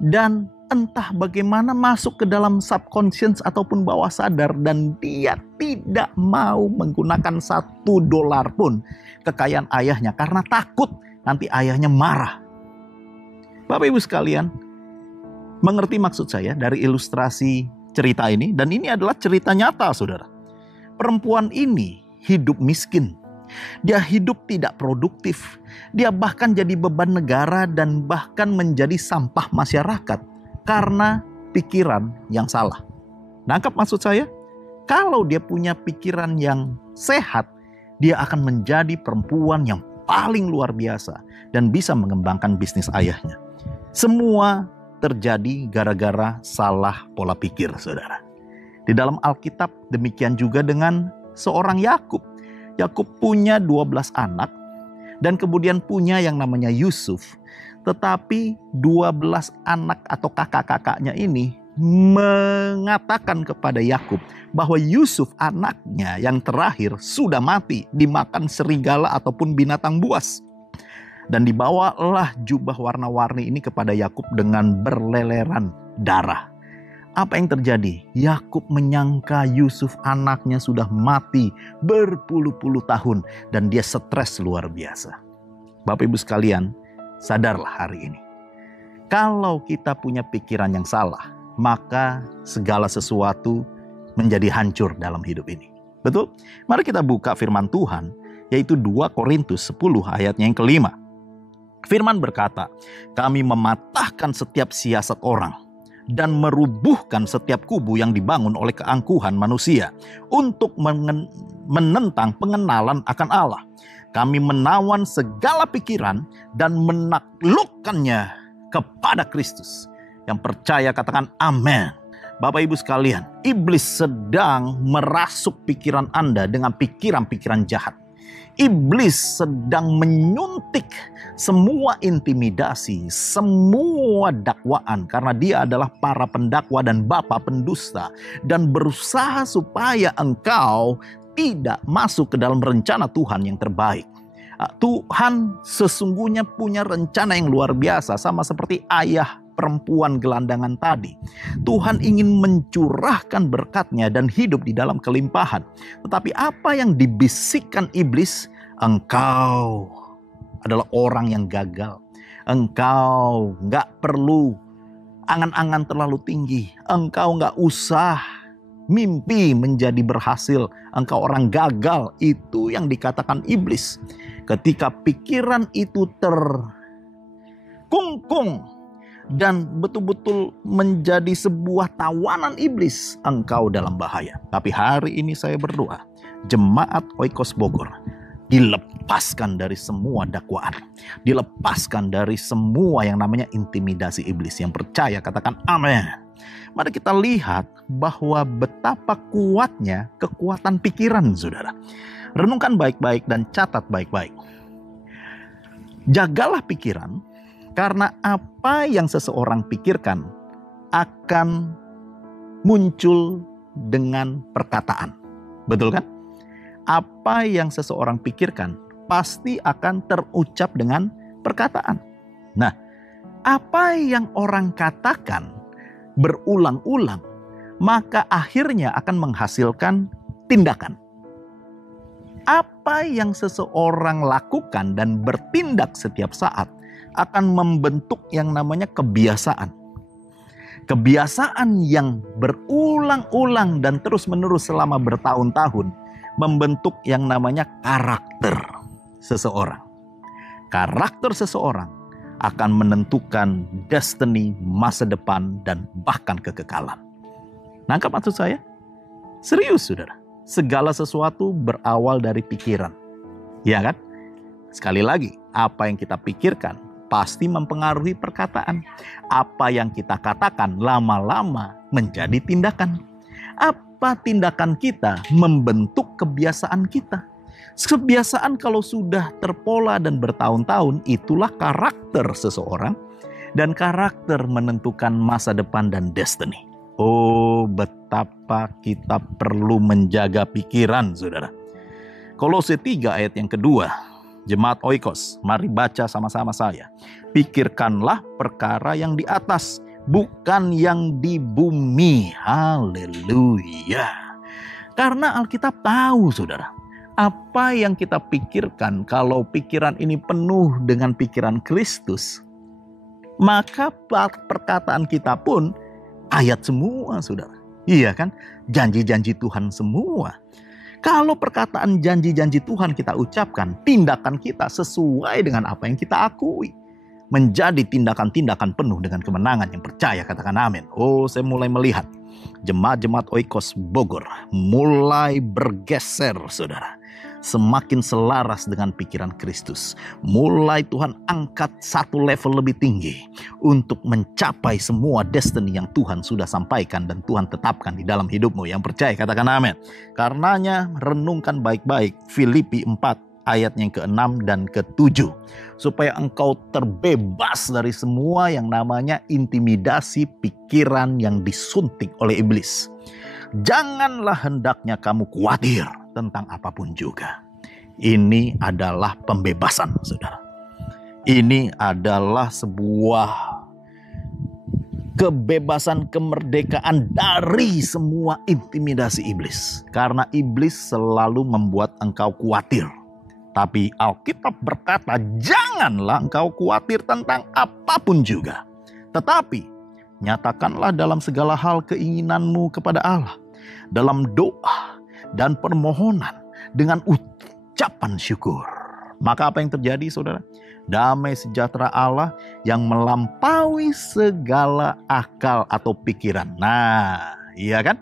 dan entah bagaimana masuk ke dalam subconscious ataupun bawah sadar dan dia tidak mau menggunakan $1 pun kekayaan ayahnya karena takut nanti ayahnya marah. Bapak Ibu sekalian, mengerti maksud saya dari ilustrasi cerita ini, dan ini adalah cerita nyata saudara. Perempuan ini hidup miskin. Dia hidup tidak produktif. Dia bahkan jadi beban negara dan bahkan menjadi sampah masyarakat karena pikiran yang salah. Nangkap maksud saya? Kalau dia punya pikiran yang sehat, dia akan menjadi perempuan yang paling luar biasa dan bisa mengembangkan bisnis ayahnya. Semua terjadi gara-gara salah pola pikir, saudara. Di dalam Alkitab demikian juga dengan seorang Yakub. Yakub punya 12 anak dan kemudian punya yang namanya Yusuf. Tetapi 12 anak atau kakak-kakaknya ini mengatakan kepada Yakub bahwa Yusuf anaknya yang terakhir sudah mati dimakan serigala ataupun binatang buas. Dan dibawalah jubah warna-warni ini kepada Yakub dengan berleleran darah. Apa yang terjadi? Yakub menyangka Yusuf anaknya sudah mati berpuluh-puluh tahun dan dia stres luar biasa. Bapak Ibu sekalian, sadarlah hari ini. Kalau kita punya pikiran yang salah, maka segala sesuatu menjadi hancur dalam hidup ini. Betul? Mari kita buka firman Tuhan, yaitu 2 Korintus 10 ayatnya yang kelima. Firman berkata, kami mematahkan setiap siasat orang dan merubuhkan setiap kubu yang dibangun oleh keangkuhan manusia untuk menentang pengenalan akan Allah. Kami menawan segala pikiran dan menaklukkannya kepada Kristus. Yang percaya katakan amin. Bapak Ibu sekalian, iblis sedang merasuk pikiran Anda dengan pikiran-pikiran jahat. Iblis sedang menyuntik semua intimidasi, semua dakwaan, karena dia adalah para pendakwa dan bapa pendusta, dan berusaha supaya engkau tidak masuk ke dalam rencana Tuhan yang terbaik. Tuhan sesungguhnya punya rencana yang luar biasa, sama seperti ayah perempuan gelandangan tadi. Tuhan ingin mencurahkan berkat-Nya dan hidup di dalam kelimpahan. Tetapi apa yang dibisikkan iblis? Engkau adalah orang yang gagal. Engkau gak perlu angan-angan terlalu tinggi. Engkau gak usah mimpi menjadi berhasil. Engkau orang gagal. Itu yang dikatakan iblis. Ketika pikiran itu terkungkung dan betul-betul menjadi sebuah tawanan iblis, engkau dalam bahaya. Tapi hari ini saya berdoa, jemaat Oikos Bogor dilepaskan dari semua dakwaan, dilepaskan dari semua yang namanya intimidasi iblis. Yang percaya katakan amin. Mari kita lihat bahwa betapa kuatnya kekuatan pikiran, saudara. Renungkan baik-baik dan catat baik-baik. Jagalah pikiran, karena apa yang seseorang pikirkan akan muncul dengan perkataan. Betul kan? Apa yang seseorang pikirkan pasti akan terucap dengan perkataan. Nah, apa yang orang katakan berulang-ulang, maka akhirnya akan menghasilkan tindakan. Apa yang seseorang lakukan dan bertindak setiap saat akan membentuk yang namanya kebiasaan. Kebiasaan yang berulang-ulang dan terus-menerus selama bertahun-tahun membentuk yang namanya karakter seseorang. Karakter seseorang akan menentukan destiny, masa depan, dan bahkan kekekalan. Nangkap maksud saya? Serius, saudara. Segala sesuatu berawal dari pikiran. Ya kan? Sekali lagi, apa yang kita pikirkan pasti mempengaruhi perkataan. Apa yang kita katakan lama-lama menjadi tindakan. Apa tindakan kita membentuk kebiasaan kita. Kebiasaan kalau sudah terpola dan bertahun-tahun, itulah karakter seseorang. Dan karakter menentukan masa depan dan destiny. Oh, betapa kita perlu menjaga pikiran, saudara. Kolose 3 ayat yang kedua. Jemaat Oikos, mari baca sama-sama saya. Pikirkanlah perkara yang di atas, bukan yang di bumi. Haleluya. Karena Alkitab tahu, saudara, apa yang kita pikirkan, kalau pikiran ini penuh dengan pikiran Kristus, maka perkataan kita pun ayat semua, saudara. Iya kan? Janji-janji Tuhan semua. Kalau perkataan janji-janji Tuhan kita ucapkan, tindakan kita sesuai dengan apa yang kita akui. Menjadi tindakan-tindakan penuh dengan kemenangan. Yang percaya katakan amin. Oh, saya mulai melihat jemaat-jemaat Oikos Bogor mulai bergeser, saudara. Semakin selaras dengan pikiran Kristus. Mulai Tuhan angkat satu level lebih tinggi untuk mencapai semua destiny yang Tuhan sudah sampaikan dan Tuhan tetapkan di dalam hidupmu. Yang percaya katakan amin. Karenanya renungkan baik-baik Filipi 4 ayat yang ke-6 dan ke-7. Supaya engkau terbebas dari semua yang namanya intimidasi pikiran yang disuntik oleh iblis. Janganlah hendaknya kamu khawatir tentang apapun juga. Ini adalah pembebasan, saudara. Ini adalah sebuah kebebasan, kemerdekaan dari semua intimidasi iblis. Karena iblis selalu membuat engkau khawatir. Tapi Alkitab berkata, janganlah engkau khawatir tentang apapun juga. Tetapi nyatakanlah dalam segala hal keinginanmu kepada Allah, dalam doa dan permohonan dengan ucapan syukur. Maka apa yang terjadi, saudara? Damai sejahtera Allah yang melampaui segala akal atau pikiran. Nah, iya kan?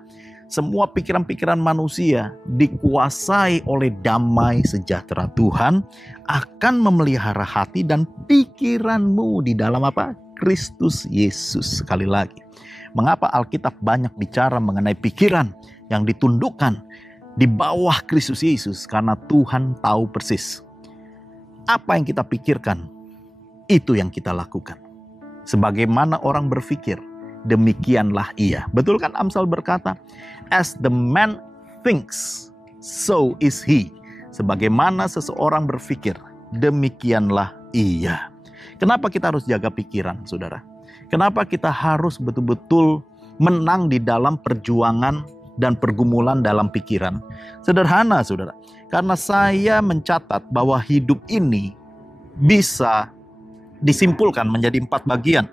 Semua pikiran-pikiran manusia dikuasai oleh damai sejahtera Tuhan akan memelihara hati dan pikiranmu di dalam apa? Kristus Yesus. Sekali lagi, mengapa Alkitab banyak bicara mengenai pikiran yang ditundukkan di bawah Kristus Yesus? Karena Tuhan tahu persis apa yang kita pikirkan, itu yang kita lakukan. Sebagaimana orang berpikir, demikianlah ia. Betul kan Amsal berkata, as the man thinks, so is he. Sebagaimana seseorang berpikir, demikianlah ia. Kenapa kita harus jaga pikiran, saudara? Kenapa kita harus betul-betul menang di dalam perjuangan dan pergumulan dalam pikiran? Sederhana, saudara. Karena saya mencatat bahwa hidup ini bisa disimpulkan menjadi 4 bagian.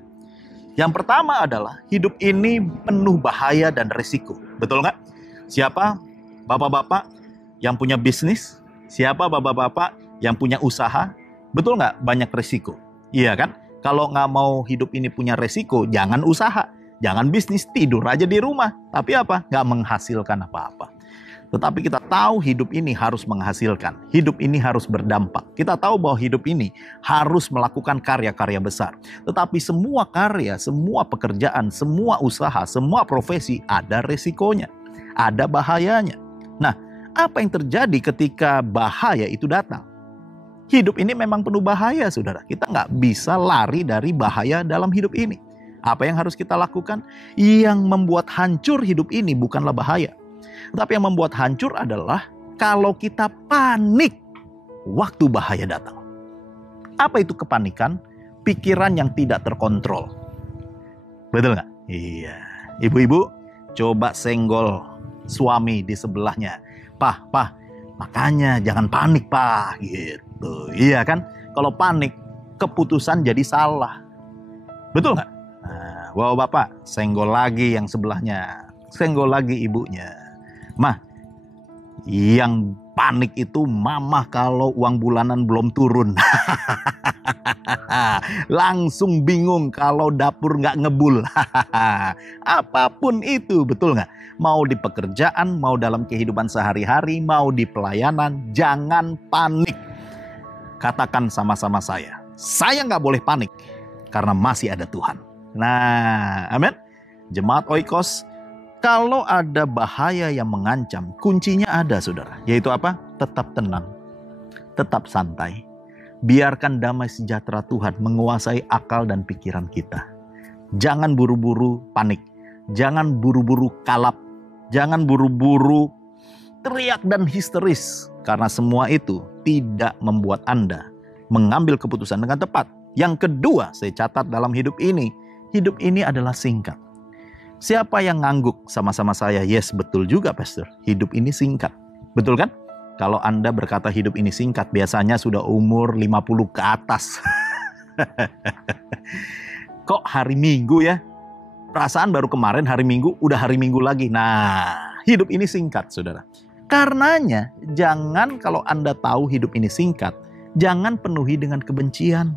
Yang pertama adalah hidup ini penuh bahaya dan risiko. Betul nggak? Siapa bapak-bapak yang punya bisnis? Siapa bapak-bapak yang punya usaha? Betul nggak? Banyak risiko. Iya kan? Kalau nggak mau hidup ini punya risiko, jangan usaha. Jangan bisnis, tidur aja di rumah. Tapi apa? Nggak menghasilkan apa-apa. Tetapi kita tahu hidup ini harus menghasilkan. Hidup ini harus berdampak. Kita tahu bahwa hidup ini harus melakukan karya-karya besar. Tetapi semua karya, semua pekerjaan, semua usaha, semua profesi ada resikonya. Ada bahayanya. Nah, apa yang terjadi ketika bahaya itu datang? Hidup ini memang penuh bahaya, saudara. Kita nggak bisa lari dari bahaya dalam hidup ini. Apa yang harus kita lakukan? Yang membuat hancur hidup ini bukanlah bahaya. Tetapi yang membuat hancur adalah kalau kita panik waktu bahaya datang. Apa itu kepanikan? Pikiran yang tidak terkontrol. Betul nggak? Iya. Ibu-ibu, coba senggol suami di sebelahnya. Pah, makanya jangan panik, Pak. Gitu. Iya kan? Kalau panik, keputusan jadi salah. Betul nggak? Nah, wow, Bapak, senggol lagi yang sebelahnya. Senggol lagi ibunya. Mah, yang panik itu mamah kalau uang bulanan belum turun. Langsung bingung kalau dapur nggak ngebul. Apapun itu, betul nggak? Mau di pekerjaan, mau dalam kehidupan sehari-hari, mau di pelayanan, jangan panik. Katakan sama-sama saya nggak boleh panik karena masih ada Tuhan. Nah, amin. Jemaat Oikos, kalau ada bahaya yang mengancam, kuncinya ada, saudara. Yaitu apa? Tetap tenang, tetap santai. Biarkan damai sejahtera Tuhan menguasai akal dan pikiran kita. Jangan buru-buru panik. Jangan buru-buru kalap. Jangan buru-buru teriak dan histeris. Karena semua itu tidak membuat Anda mengambil keputusan dengan tepat. Yang kedua, saya catat dalam hidup ini adalah singkat. Siapa yang ngangguk sama-sama saya? Yes, betul juga, Pastor. Hidup ini singkat. Betul kan? Kalau Anda berkata hidup ini singkat, biasanya sudah umur 50 ke atas. Kok hari Minggu ya? Perasaan baru kemarin hari Minggu, udah hari Minggu lagi. Nah, hidup ini singkat, saudara. Karenanya, jangan kalau Anda tahu hidup ini singkat, jangan penuhi dengan kebencian.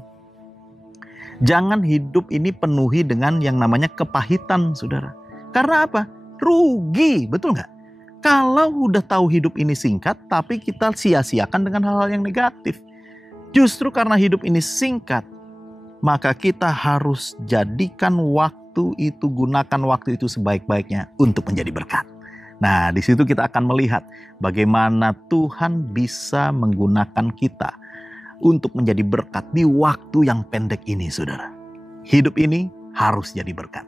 Jangan hidup ini penuhi dengan yang namanya kepahitan, saudara. Karena apa? Rugi, betul nggak? Kalau udah tahu hidup ini singkat, tapi kita sia-siakan dengan hal-hal yang negatif. Justru karena hidup ini singkat, maka kita harus jadikan waktu itu, gunakan waktu itu sebaik-baiknya untuk menjadi berkat. Nah, di situ kita akan melihat bagaimana Tuhan bisa menggunakan kita untuk menjadi berkat di waktu yang pendek ini, saudara. Hidup ini harus jadi berkat.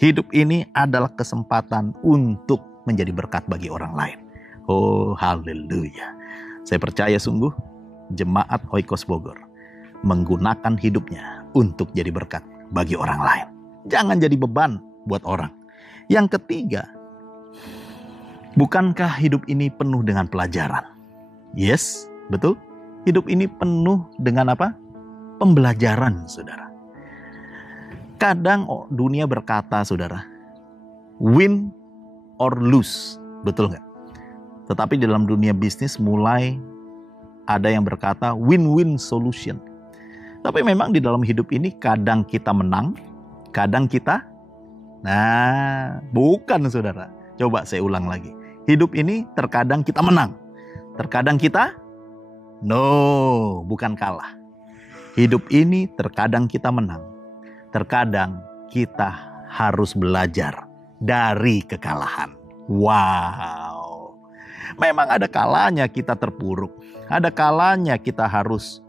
Hidup ini adalah kesempatan untuk menjadi berkat bagi orang lain. Oh, haleluya. Saya percaya sungguh Jemaat Oikos Bogor menggunakan hidupnya untuk jadi berkat bagi orang lain. Jangan jadi beban buat orang. Yang ketiga, bukankah hidup ini penuh dengan pelajaran? Yes, betul. Hidup ini penuh dengan apa? Pembelajaran, saudara. Kadang dunia berkata, saudara, win or lose. Betul nggak? Tetapi dalam dunia bisnis mulai ada yang berkata win-win solution. Tapi memang di dalam hidup ini kadang kita menang, kadang kita... Nah, bukan saudara. Coba saya ulang lagi. Hidup ini terkadang kita menang, terkadang kita... No, bukan kalah. Hidup ini terkadang kita menang, terkadang kita harus belajar dari kekalahan. Wow. Memang ada kalanya kita terpuruk, ada kalanya kita harus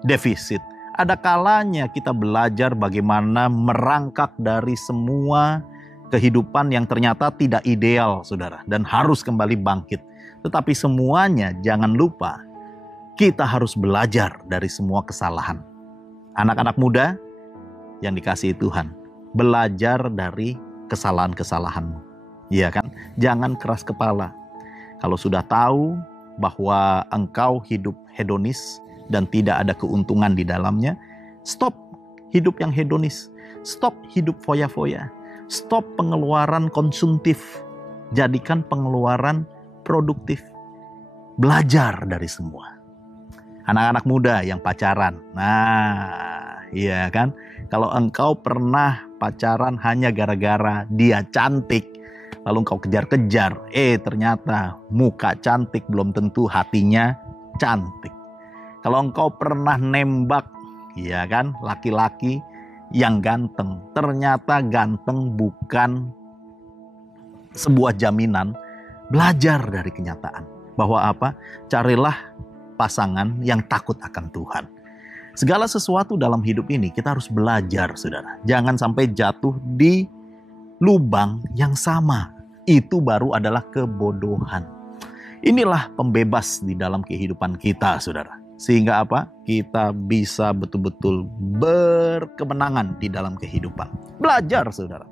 defisit, ada kalanya kita belajar bagaimana merangkak dari semua kehidupan yang ternyata tidak ideal, saudara, dan harus kembali bangkit. Tetapi semuanya jangan lupa, kita harus belajar dari semua kesalahan. Anak-anak muda yang dikasihi Tuhan, belajar dari kesalahan-kesalahanmu. Iya kan? Jangan keras kepala. Kalau sudah tahu bahwa engkau hidup hedonis dan tidak ada keuntungan di dalamnya, stop hidup yang hedonis. Stop hidup foya-foya. Stop pengeluaran konsumtif. Jadikan pengeluaran produktif. Belajar dari semua. Anak-anak muda yang pacaran. Nah, iya kan? Kalau engkau pernah pacaran hanya gara-gara dia cantik, lalu engkau kejar-kejar, ternyata muka cantik belum tentu hatinya cantik. Kalau engkau pernah nembak, iya kan, laki-laki yang ganteng, ternyata ganteng bukan sebuah jaminan. Belajar dari kenyataan bahwa apa? Carilah pasangan yang takut akan Tuhan. Segala sesuatu dalam hidup ini kita harus belajar, saudara. Jangan sampai jatuh di lubang yang sama. Itu baru adalah kebodohan. Inilah pembebas di dalam kehidupan kita, saudara. Sehingga apa? Kita bisa betul-betul berkemenangan di dalam kehidupan. Belajar, saudara.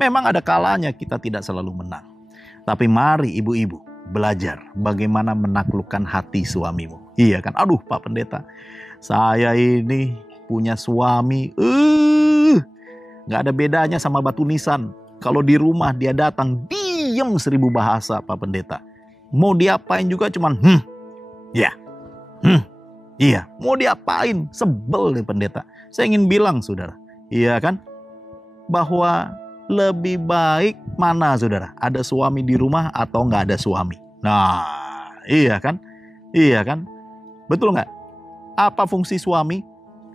Memang ada kalanya kita tidak selalu menang. Tapi mari ibu-ibu belajar bagaimana menaklukkan hati suamimu. Iya kan? Aduh Pak Pendeta, saya ini punya suami, gak ada bedanya sama batu nisan. Kalau di rumah dia datang, diem 1000 bahasa Pak Pendeta. Mau diapain juga cuman, ya, iya. Mau diapain, sebel nih Pendeta. Saya ingin bilang saudara, iya kan? Bahwa lebih baik mana saudara? Ada suami di rumah atau gak ada suami? Nah, iya kan? Iya kan? Betul nggak? Apa fungsi suami?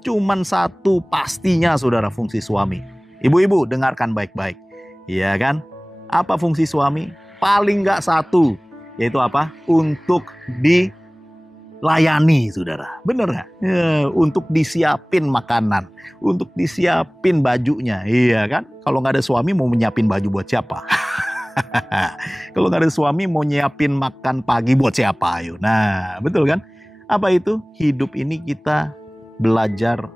Cuman satu pastinya saudara fungsi suami. Ibu-ibu dengarkan baik-baik. Iya kan? Apa fungsi suami? Paling nggak satu. Yaitu apa? Untuk dilayani saudara. Bener nggak? Ya, untuk disiapin makanan. Untuk disiapin bajunya. Iya kan? Kalau nggak ada suami mau nyiapin baju buat siapa? Kalau nggak ada suami mau nyiapin makan pagi buat siapa? Ayo. Nah betul kan? Apa itu? Hidup ini kita belajar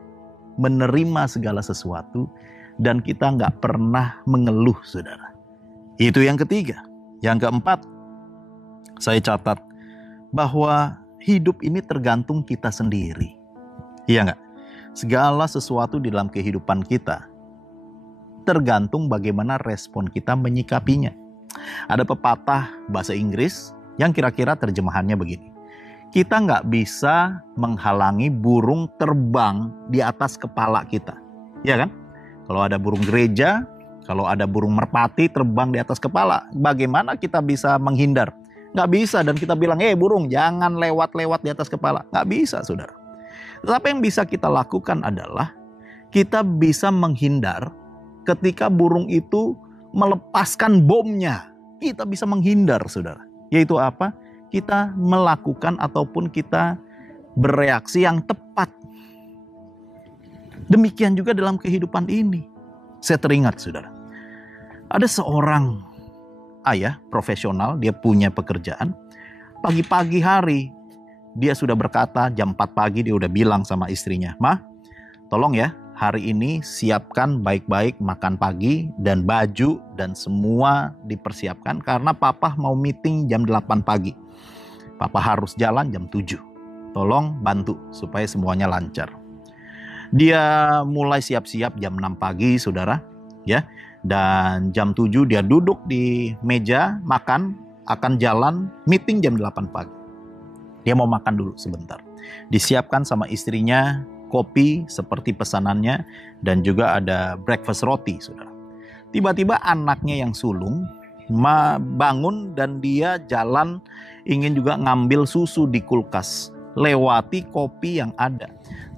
menerima segala sesuatu dan kita nggak pernah mengeluh, saudara. Itu yang ketiga. Yang keempat, saya catat bahwa hidup ini tergantung kita sendiri. Iya nggak? Segala sesuatu di dalam kehidupan kita tergantung bagaimana respon kita menyikapinya. Ada pepatah bahasa Inggris yang kira-kira terjemahannya begini. Kita nggak bisa menghalangi burung terbang di atas kepala kita. Ya kan? Kalau ada burung gereja, kalau ada burung merpati terbang di atas kepala, bagaimana kita bisa menghindar? Nggak bisa, dan kita bilang, burung jangan lewat-lewat di atas kepala. Nggak bisa, saudara. Tetapi yang bisa kita lakukan adalah, kita bisa menghindar ketika burung itu melepaskan bomnya. Kita bisa menghindar, saudara. Yaitu apa? Kita melakukan ataupun kita bereaksi yang tepat. Demikian juga dalam kehidupan ini. Saya teringat, saudara. Ada seorang ayah profesional, dia punya pekerjaan. Pagi-pagi hari, dia sudah berkata, jam 4 pagi dia udah bilang sama istrinya, "Ma, tolong ya, hari ini siapkan baik-baik makan pagi dan baju dan semua dipersiapkan karena papa mau meeting jam 8 pagi. Papa harus jalan jam 7. tolong bantu supaya semuanya lancar. Dia mulai siap-siap jam 6 pagi, saudara, ya. Dan jam 7 dia duduk di meja makan, akan jalan meeting jam 8 pagi. Dia mau makan dulu sebentar. Disiapkan sama istrinya kopi seperti pesanannya dan juga ada breakfast roti, saudara. Tiba-tiba anaknya yang sulung bangun dan dia jalan ingin juga ngambil susu di kulkas, lewati kopi yang ada.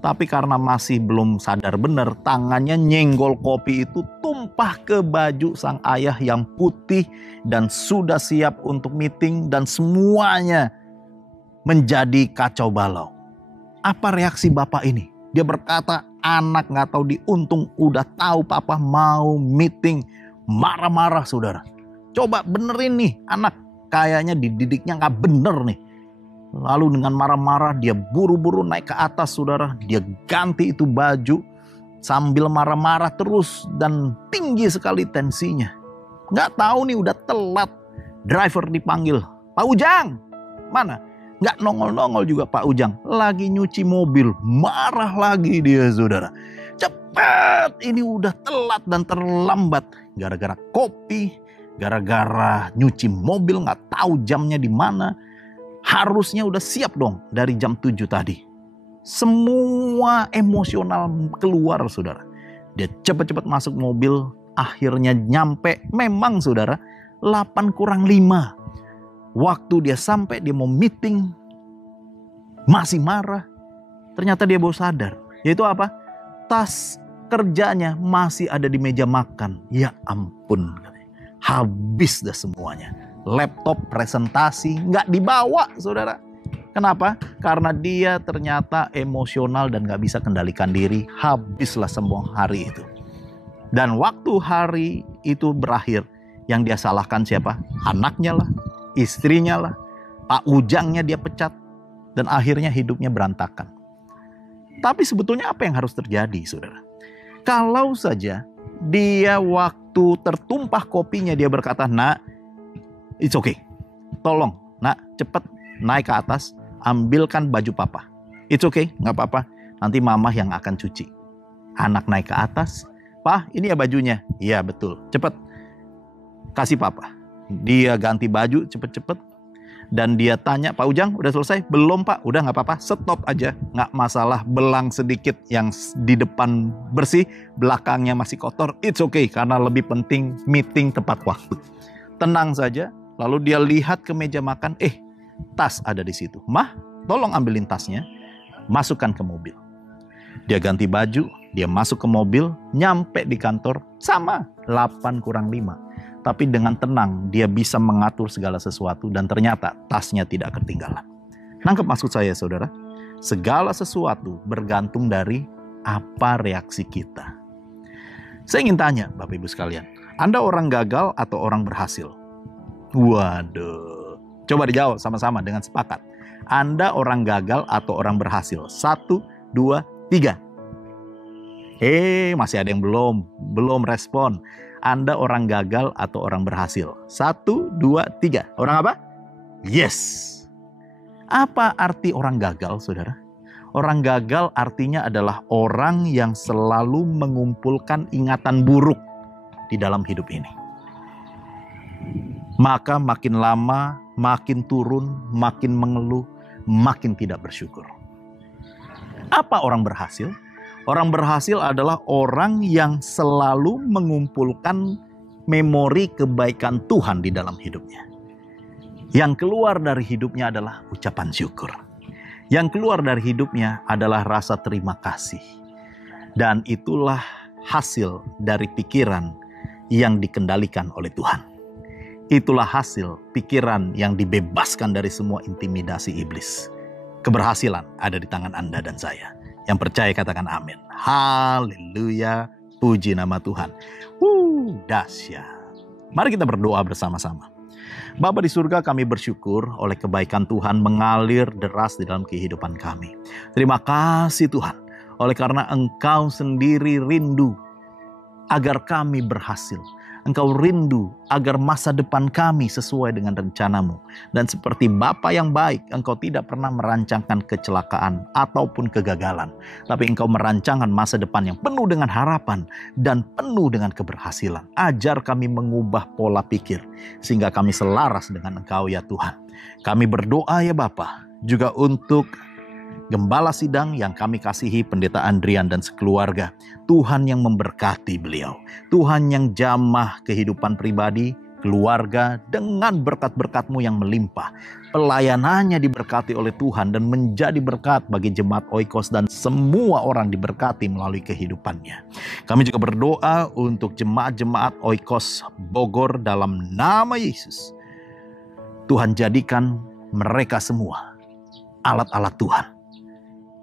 Tapi karena masih belum sadar benar, tangannya nyenggol kopi itu tumpah ke baju sang ayah yang putih dan sudah siap untuk meeting dan semuanya menjadi kacau balau. Apa reaksi bapak ini? Dia berkata, anak gak tahu diuntung udah tahu papa mau meeting. Marah-marah, saudara. Coba benerin nih, anak kayaknya dididiknya gak bener nih. Lalu dengan marah-marah dia buru-buru naik ke atas, saudara. Dia ganti itu baju sambil marah-marah terus dan tinggi sekali tensinya. Gak tahu nih udah telat. Driver dipanggil. Pak Ujang, mana? Gak nongol-nongol juga Pak Ujang. Lagi nyuci mobil. Marah lagi dia, saudara. Cepat, ini udah telat dan terlambat. Gara-gara kopi, gara-gara nyuci mobil gak tahu jamnya di mana. Harusnya udah siap dong dari jam 7 tadi. Semua emosional keluar, saudara. Dia cepat-cepat masuk mobil. Akhirnya nyampe. Memang, saudara, 8 kurang 5. Waktu dia sampai, dia mau meeting. Masih marah. Ternyata dia baru sadar. Yaitu apa? Tas kerjanya masih ada di meja makan. Ya ampun. Habis dah semuanya. Laptop presentasi nggak dibawa, saudara. Kenapa? Karena dia ternyata emosional dan nggak bisa kendalikan diri. Habislah semua hari itu. Dan waktu hari itu berakhir, yang dia salahkan siapa? Anaknya lah, istrinya lah, Pak Ujangnya dia pecat. Dan akhirnya hidupnya berantakan. Tapi sebetulnya apa yang harus terjadi, saudara? Kalau saja dia waktu tertumpah kopinya dia berkata, nak, it's okay. Tolong, nak, cepat naik ke atas, ambilkan baju papa. It's okay, nggak apa-apa. Nanti mama yang akan cuci. Anak naik ke atas, Pak, ini ya bajunya. Iya betul, cepat kasih papa. Dia ganti baju cepet-cepet. Dan dia tanya, Pak Ujang udah selesai? Belum Pak, udah nggak apa-apa, stop aja. Nggak masalah, belang sedikit yang di depan bersih, belakangnya masih kotor. It's okay, karena lebih penting meeting tepat waktu. Tenang saja. Lalu dia lihat ke meja makan, tas ada di situ. Mah, tolong ambilin tasnya, masukkan ke mobil. Dia ganti baju, dia masuk ke mobil, nyampe di kantor, sama 8 kurang 5. Tapi dengan tenang dia bisa mengatur segala sesuatu dan ternyata tasnya tidak ketinggalan. Nangkep maksud saya, saudara? Segala sesuatu bergantung dari apa reaksi kita. Saya ingin tanya Bapak Ibu sekalian, Anda orang gagal atau orang berhasil? Waduh, coba dijawab sama-sama dengan sepakat. Anda orang gagal atau orang berhasil? 1, 2, 3. Masih ada yang belum respon. Anda orang gagal atau orang berhasil? 1, 2, 3. Orang apa? Yes. Apa arti orang gagal, saudara? Orang gagal artinya adalah orang yang selalu mengumpulkan ingatan buruk di dalam hidup ini. Maka makin lama, makin turun, makin mengeluh, makin tidak bersyukur. Apa orang berhasil? Orang berhasil adalah orang yang selalu mengumpulkan memori kebaikan Tuhan di dalam hidupnya. Yang keluar dari hidupnya adalah ucapan syukur. Yang keluar dari hidupnya adalah rasa terima kasih. Dan itulah hasil dari pikiran yang dikendalikan oleh Tuhan. Itulah hasil pikiran yang dibebaskan dari semua intimidasi iblis. Keberhasilan ada di tangan Anda dan saya. Yang percaya katakan amin. Haleluya. Puji nama Tuhan. Dahsyat. Mari kita berdoa bersama-sama. Bapa di surga, kami bersyukur oleh kebaikan Tuhan mengalir deras di dalam kehidupan kami. Terima kasih Tuhan. Oleh karena Engkau sendiri rindu agar kami berhasil. Engkau rindu agar masa depan kami sesuai dengan rencana-Mu. Dan seperti Bapa yang baik, Engkau tidak pernah merancangkan kecelakaan ataupun kegagalan. Tapi Engkau merancangkan masa depan yang penuh dengan harapan dan penuh dengan keberhasilan. Ajar kami mengubah pola pikir sehingga kami selaras dengan Engkau ya Tuhan. Kami berdoa ya Bapa juga untuk Gembala sidang yang kami kasihi, Pendeta Andrian dan sekeluarga. Tuhan yang memberkati beliau. Tuhan yang jamah kehidupan pribadi, keluarga dengan berkat-berkat-Mu yang melimpah. Pelayanannya diberkati oleh Tuhan dan menjadi berkat bagi jemaat Oikos dan semua orang diberkati melalui kehidupannya. Kami juga berdoa untuk jemaat-jemaat Oikos Bogor dalam nama Yesus. Tuhan jadikan mereka semua alat-alat Tuhan.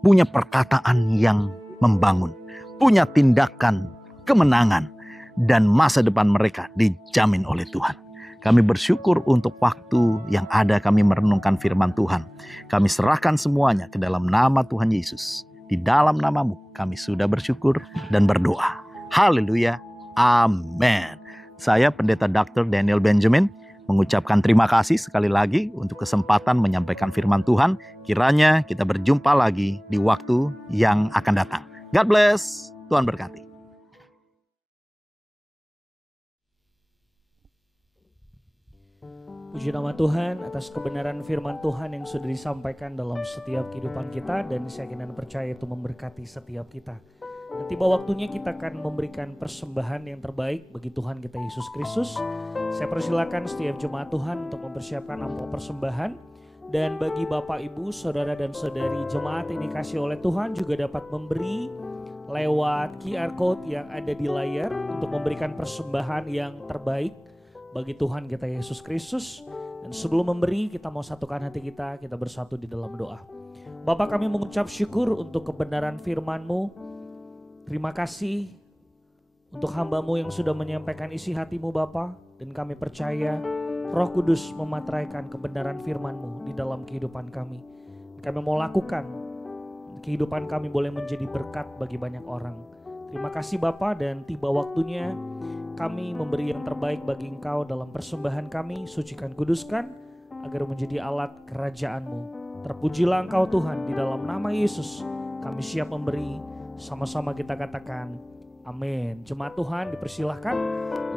Punya perkataan yang membangun, punya tindakan kemenangan, dan masa depan mereka dijamin oleh Tuhan. Kami bersyukur untuk waktu yang ada kami merenungkan firman Tuhan. Kami serahkan semuanya ke dalam nama Tuhan Yesus. Di dalam nama-Mu kami sudah bersyukur dan berdoa. Haleluya. Amin. Saya Pendeta Dr. Daniel Benjamin mengucapkan terima kasih sekali lagi untuk kesempatan menyampaikan firman Tuhan. Kiranya kita berjumpa lagi di waktu yang akan datang. God bless. Tuhan berkati. Puji nama Tuhan atas kebenaran firman Tuhan yang sudah disampaikan dalam setiap kehidupan kita, dan saya yakin dan percaya itu memberkati setiap kita. Dan tiba waktunya kita akan memberikan persembahan yang terbaik bagi Tuhan kita Yesus Kristus. Saya persilakan setiap jemaat Tuhan untuk mempersiapkan amplop persembahan. Dan bagi Bapak, Ibu, Saudara dan Saudari jemaat yang dikasih oleh Tuhan juga dapat memberi lewat QR Code yang ada di layar untuk memberikan persembahan yang terbaik bagi Tuhan kita Yesus Kristus. Dan sebelum memberi, kita mau satukan hati kita bersatu di dalam doa. Bapak, kami mengucap syukur untuk kebenaran firman-Mu. Terima kasih untuk hamba-Mu yang sudah menyampaikan isi hati-Mu Bapa, dan kami percaya Roh Kudus memateraikan kebenaran firman-Mu di dalam kehidupan kami. Kami mau lakukan, kehidupan kami boleh menjadi berkat bagi banyak orang. Terima kasih Bapa, dan tiba waktunya kami memberi yang terbaik bagi Engkau dalam persembahan kami. Sucikan, kuduskan agar menjadi alat kerajaan-Mu. Terpujilah Engkau Tuhan, di dalam nama Yesus kami siap memberi. Sama-sama kita katakan amin. Jemaat Tuhan dipersilahkan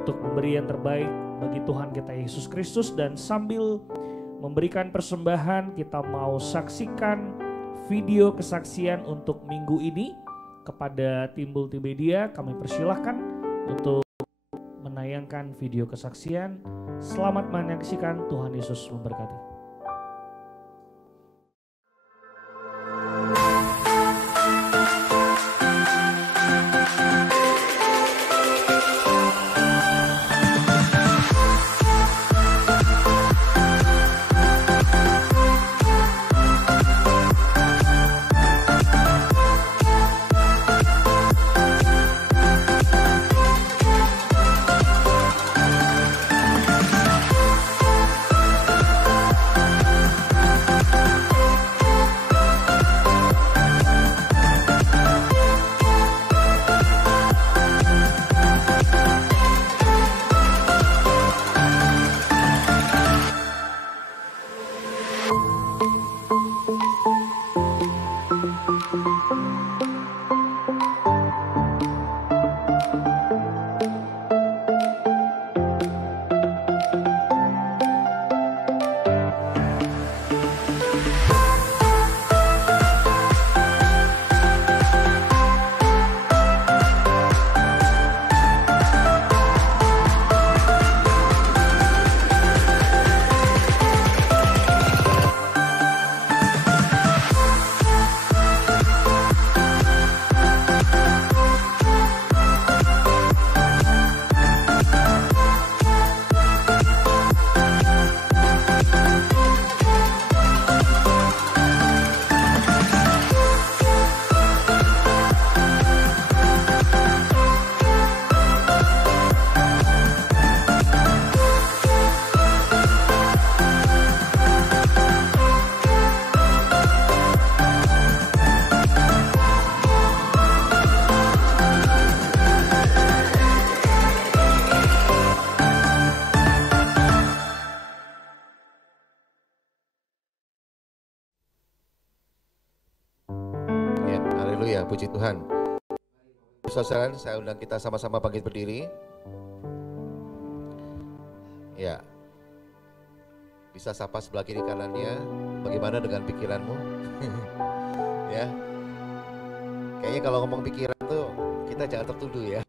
untuk memberi yang terbaik bagi Tuhan kita Yesus Kristus. Dan sambil memberikan persembahan, kita mau saksikan video kesaksian untuk minggu ini. Kepada tim multimedia kami persilahkan untuk menayangkan video kesaksian. Selamat menyaksikan, Tuhan Yesus memberkati. Haleluya, puji Tuhan. Saudara, saya undang kita sama-sama bangkit berdiri. Ya, bisa sapa sebelah kiri kanannya. Bagaimana dengan pikiranmu? Ya, kayaknya kalau ngomong pikiran tuh kita jangan tertuduh ya.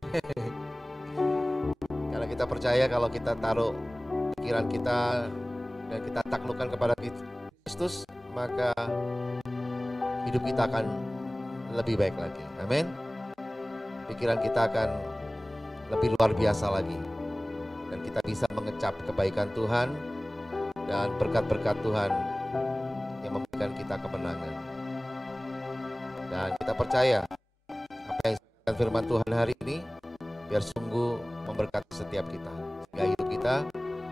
Karena kita percaya kalau kita taruh pikiran kita dan kita taklukkan kepada Kristus, maka hidup kita akan lebih baik lagi. Amin. Pikiran kita akan lebih luar biasa lagi. Dan kita bisa mengecap kebaikan Tuhan dan berkat-berkat Tuhan yang memberikan kita kemenangan. Dan kita percaya apa yang disebutkan firman Tuhan hari ini biar sungguh memberkati setiap kita. Sehingga hidup kita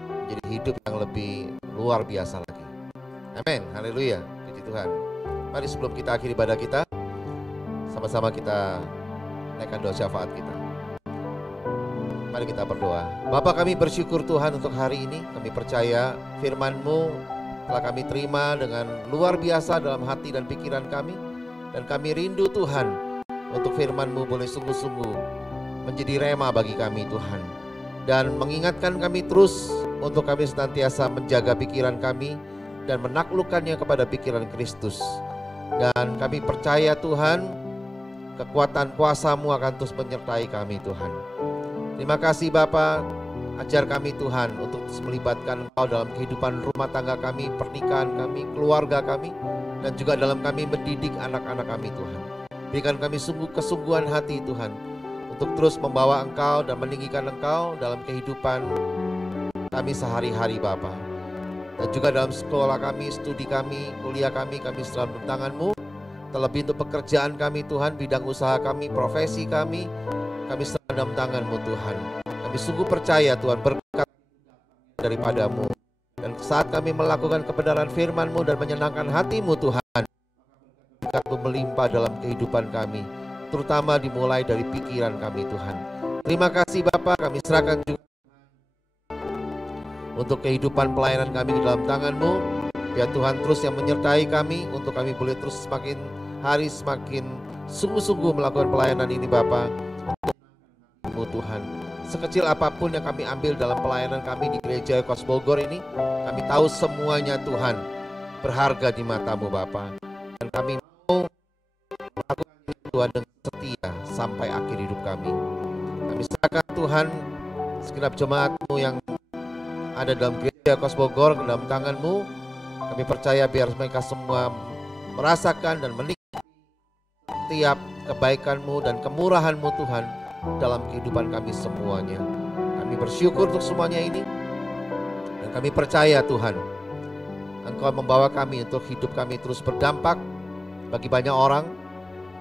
menjadi hidup yang lebih luar biasa lagi. Amin. Haleluya. Puji Tuhan. Mari sebelum kita akhiri ibadah kita, sama-sama kita naikkan doa syafaat kita. Mari kita berdoa. Bapa, kami bersyukur Tuhan untuk hari ini. Kami percaya firman-Mu telah kami terima dengan luar biasa dalam hati dan pikiran kami. Dan kami rindu Tuhan untuk firman-Mu boleh sungguh-sungguh menjadi rema bagi kami Tuhan. Dan mengingatkan kami terus untuk kami senantiasa menjaga pikiran kami dan menaklukkannya kepada pikiran Kristus. Dan kami percaya Tuhan, kekuatan kuasa-Mu akan terus menyertai kami Tuhan. Terima kasih Bapa, ajar kami Tuhan untuk terus melibatkan Engkau dalam kehidupan rumah tangga kami, pernikahan kami, keluarga kami, dan juga dalam kami mendidik anak-anak kami Tuhan. Berikan kami sungguh kesungguhan hati Tuhan untuk terus membawa Engkau dan meninggikan Engkau dalam kehidupan kami sehari-hari Bapa. Dan juga dalam sekolah kami, studi kami, kuliah kami selalu dalam tangan-Mu. Terlebih untuk pekerjaan kami Tuhan, bidang usaha kami, profesi kami selalu dalam tangan-Mu Tuhan. Kami sungguh percaya Tuhan berkat daripada-Mu. Dan saat kami melakukan kebenaran firman-Mu dan menyenangkan hati-Mu Tuhan, berkat-Mu melimpah dalam kehidupan kami, terutama dimulai dari pikiran kami Tuhan. Terima kasih Bapa, kami serahkan juga untuk kehidupan pelayanan kami di dalam tangan-Mu. Biar Tuhan terus yang menyertai kami untuk kami boleh terus semakin hari semakin sungguh-sungguh melakukan pelayanan ini Bapa. Untuk Tuhan, sekecil apapun yang kami ambil dalam pelayanan kami di Gereja Ekos Bogor ini, kami tahu semuanya Tuhan berharga di mata-Mu Bapa. Dan kami mau melakukan itu Tuhan dengan setia sampai akhir hidup kami. Kami serahkan Tuhan segenap jemaat-Mu yang ada dalam Gereja Ekos Bogor ke dalam tangan-Mu. Kami percaya biar mereka semua merasakan dan menikmati setiap kebaikan-Mu dan kemurahan-Mu Tuhan dalam kehidupan kami semuanya. Kami bersyukur untuk semuanya ini. Dan kami percaya Tuhan, Engkau membawa kami untuk hidup kami terus berdampak bagi banyak orang.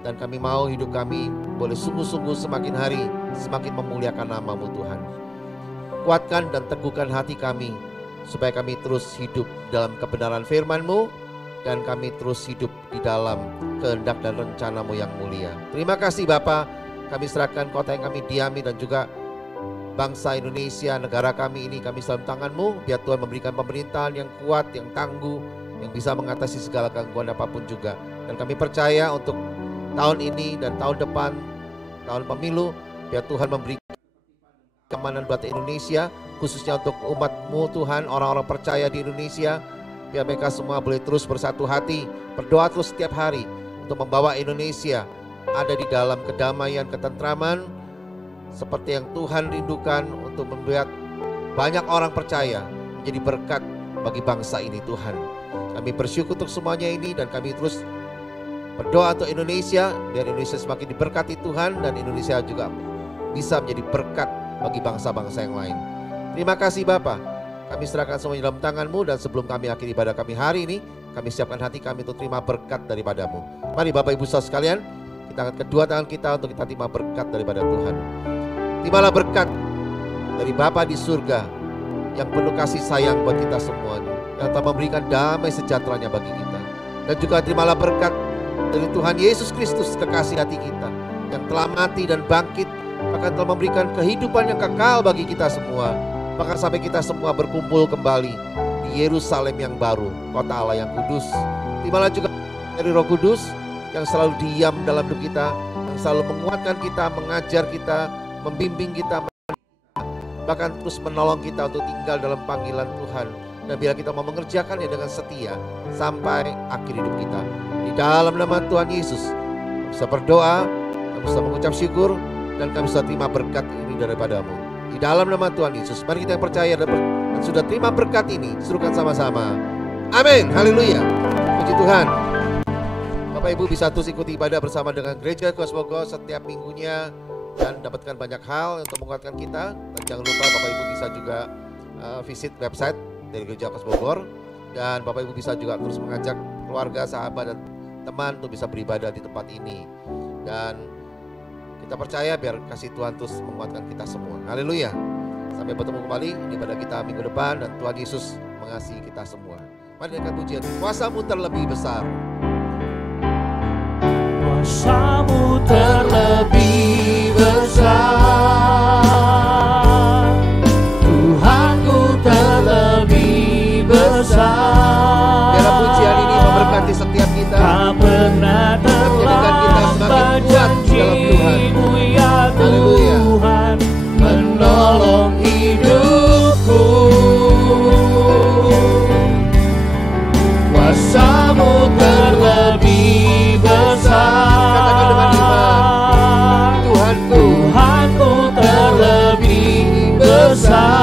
Dan kami mau hidup kami boleh sungguh-sungguh semakin hari semakin memuliakan nama-Mu Tuhan. Kuatkan dan teguhkan hati kami supaya kami terus hidup dalam kebenaran firman-Mu dan kami terus hidup di dalam kehendak dan rencana-Mu yang mulia. Terima kasih Bapa, kami serahkan kota yang kami diami dan juga bangsa Indonesia, negara kami ini kami dalam tangan-Mu. Biar Tuhan memberikan pemerintahan yang kuat, yang tangguh, yang bisa mengatasi segala gangguan apapun juga. Dan kami percaya untuk tahun ini dan tahun depan, tahun pemilu, biar Tuhan memberikan keamanan buat Indonesia, khususnya untuk umat-Mu Tuhan, orang-orang percaya di Indonesia. Biar mereka semua boleh terus bersatu hati, berdoa terus setiap hari untuk membawa Indonesia ada di dalam kedamaian, ketentraman seperti yang Tuhan rindukan, untuk membuat banyak orang percaya menjadi berkat bagi bangsa ini Tuhan. Kami bersyukur untuk semuanya ini dan kami terus berdoa untuk Indonesia, biar Indonesia semakin diberkati Tuhan dan Indonesia juga bisa menjadi berkat bagi bangsa-bangsa yang lain. Terima kasih Bapa, kami serahkan semuanya dalam tangan-Mu. Dan sebelum kami akhiri ibadah kami hari ini, kami siapkan hati kami untuk terima berkat daripada-Mu. Mari Bapak Ibu saudara sekalian, kita angkat kedua tangan kita untuk kita terima berkat daripada Tuhan. Terimalah berkat dari Bapa di surga yang penuh kasih sayang buat kita semuanya, yang telah memberikan damai sejahteranya bagi kita. Dan juga terimalah berkat dari Tuhan Yesus Kristus, kekasih hati kita, yang telah mati dan bangkit, bahkan telah memberikan kehidupan yang kekal bagi kita semua. Bahkan sampai kita semua berkumpul kembali di Yerusalem yang baru, kota Allah yang kudus. Terimalah juga dari Roh Kudus yang selalu diam dalam hidup kita, yang selalu menguatkan kita, mengajar kita, membimbing kita, bahkan terus menolong kita untuk tinggal dalam panggilan Tuhan. Dan bila kita mau mengerjakannya dengan setia sampai akhir hidup kita. Di dalam nama Tuhan Yesus, kami bisa berdoa, kami bisa mengucap syukur, dan kami bisa terima berkat ini daripadamu. Di dalam nama Tuhan Yesus, mari kita yang percaya dan sudah terima berkat ini, serukan sama-sama. Amin, haleluya, puji Tuhan. Bapak Ibu bisa terus ikuti ibadah bersama dengan Gereja Kos Bogor setiap minggunya dan dapatkan banyak hal untuk menguatkan kita. Dan jangan lupa Bapak Ibu bisa juga visit website dari Gereja Kos Bogor, dan Bapak Ibu bisa juga terus mengajak keluarga, sahabat, dan teman untuk bisa beribadah di tempat ini. Dan kita percaya biar kasih Tuhan terus menguatkan kita semua. Haleluya. Sampai bertemu kembali di ibadah kita minggu depan, dan Tuhan Yesus mengasihi kita semua. Mari dengan pujian, kuasa-Mu terlebih besar. Kuasa-Mu terlebih besar, Tuhanku terlebih besar. Biarlah pujian ini memberkati setiap kita. Tak pernah terlambat janji-Mu ya Tuhan, menolong hidupku. Kuasa-Mu terlebih besar, Katakan dengan iman, Tuhanku Tuhanku terlebih besar.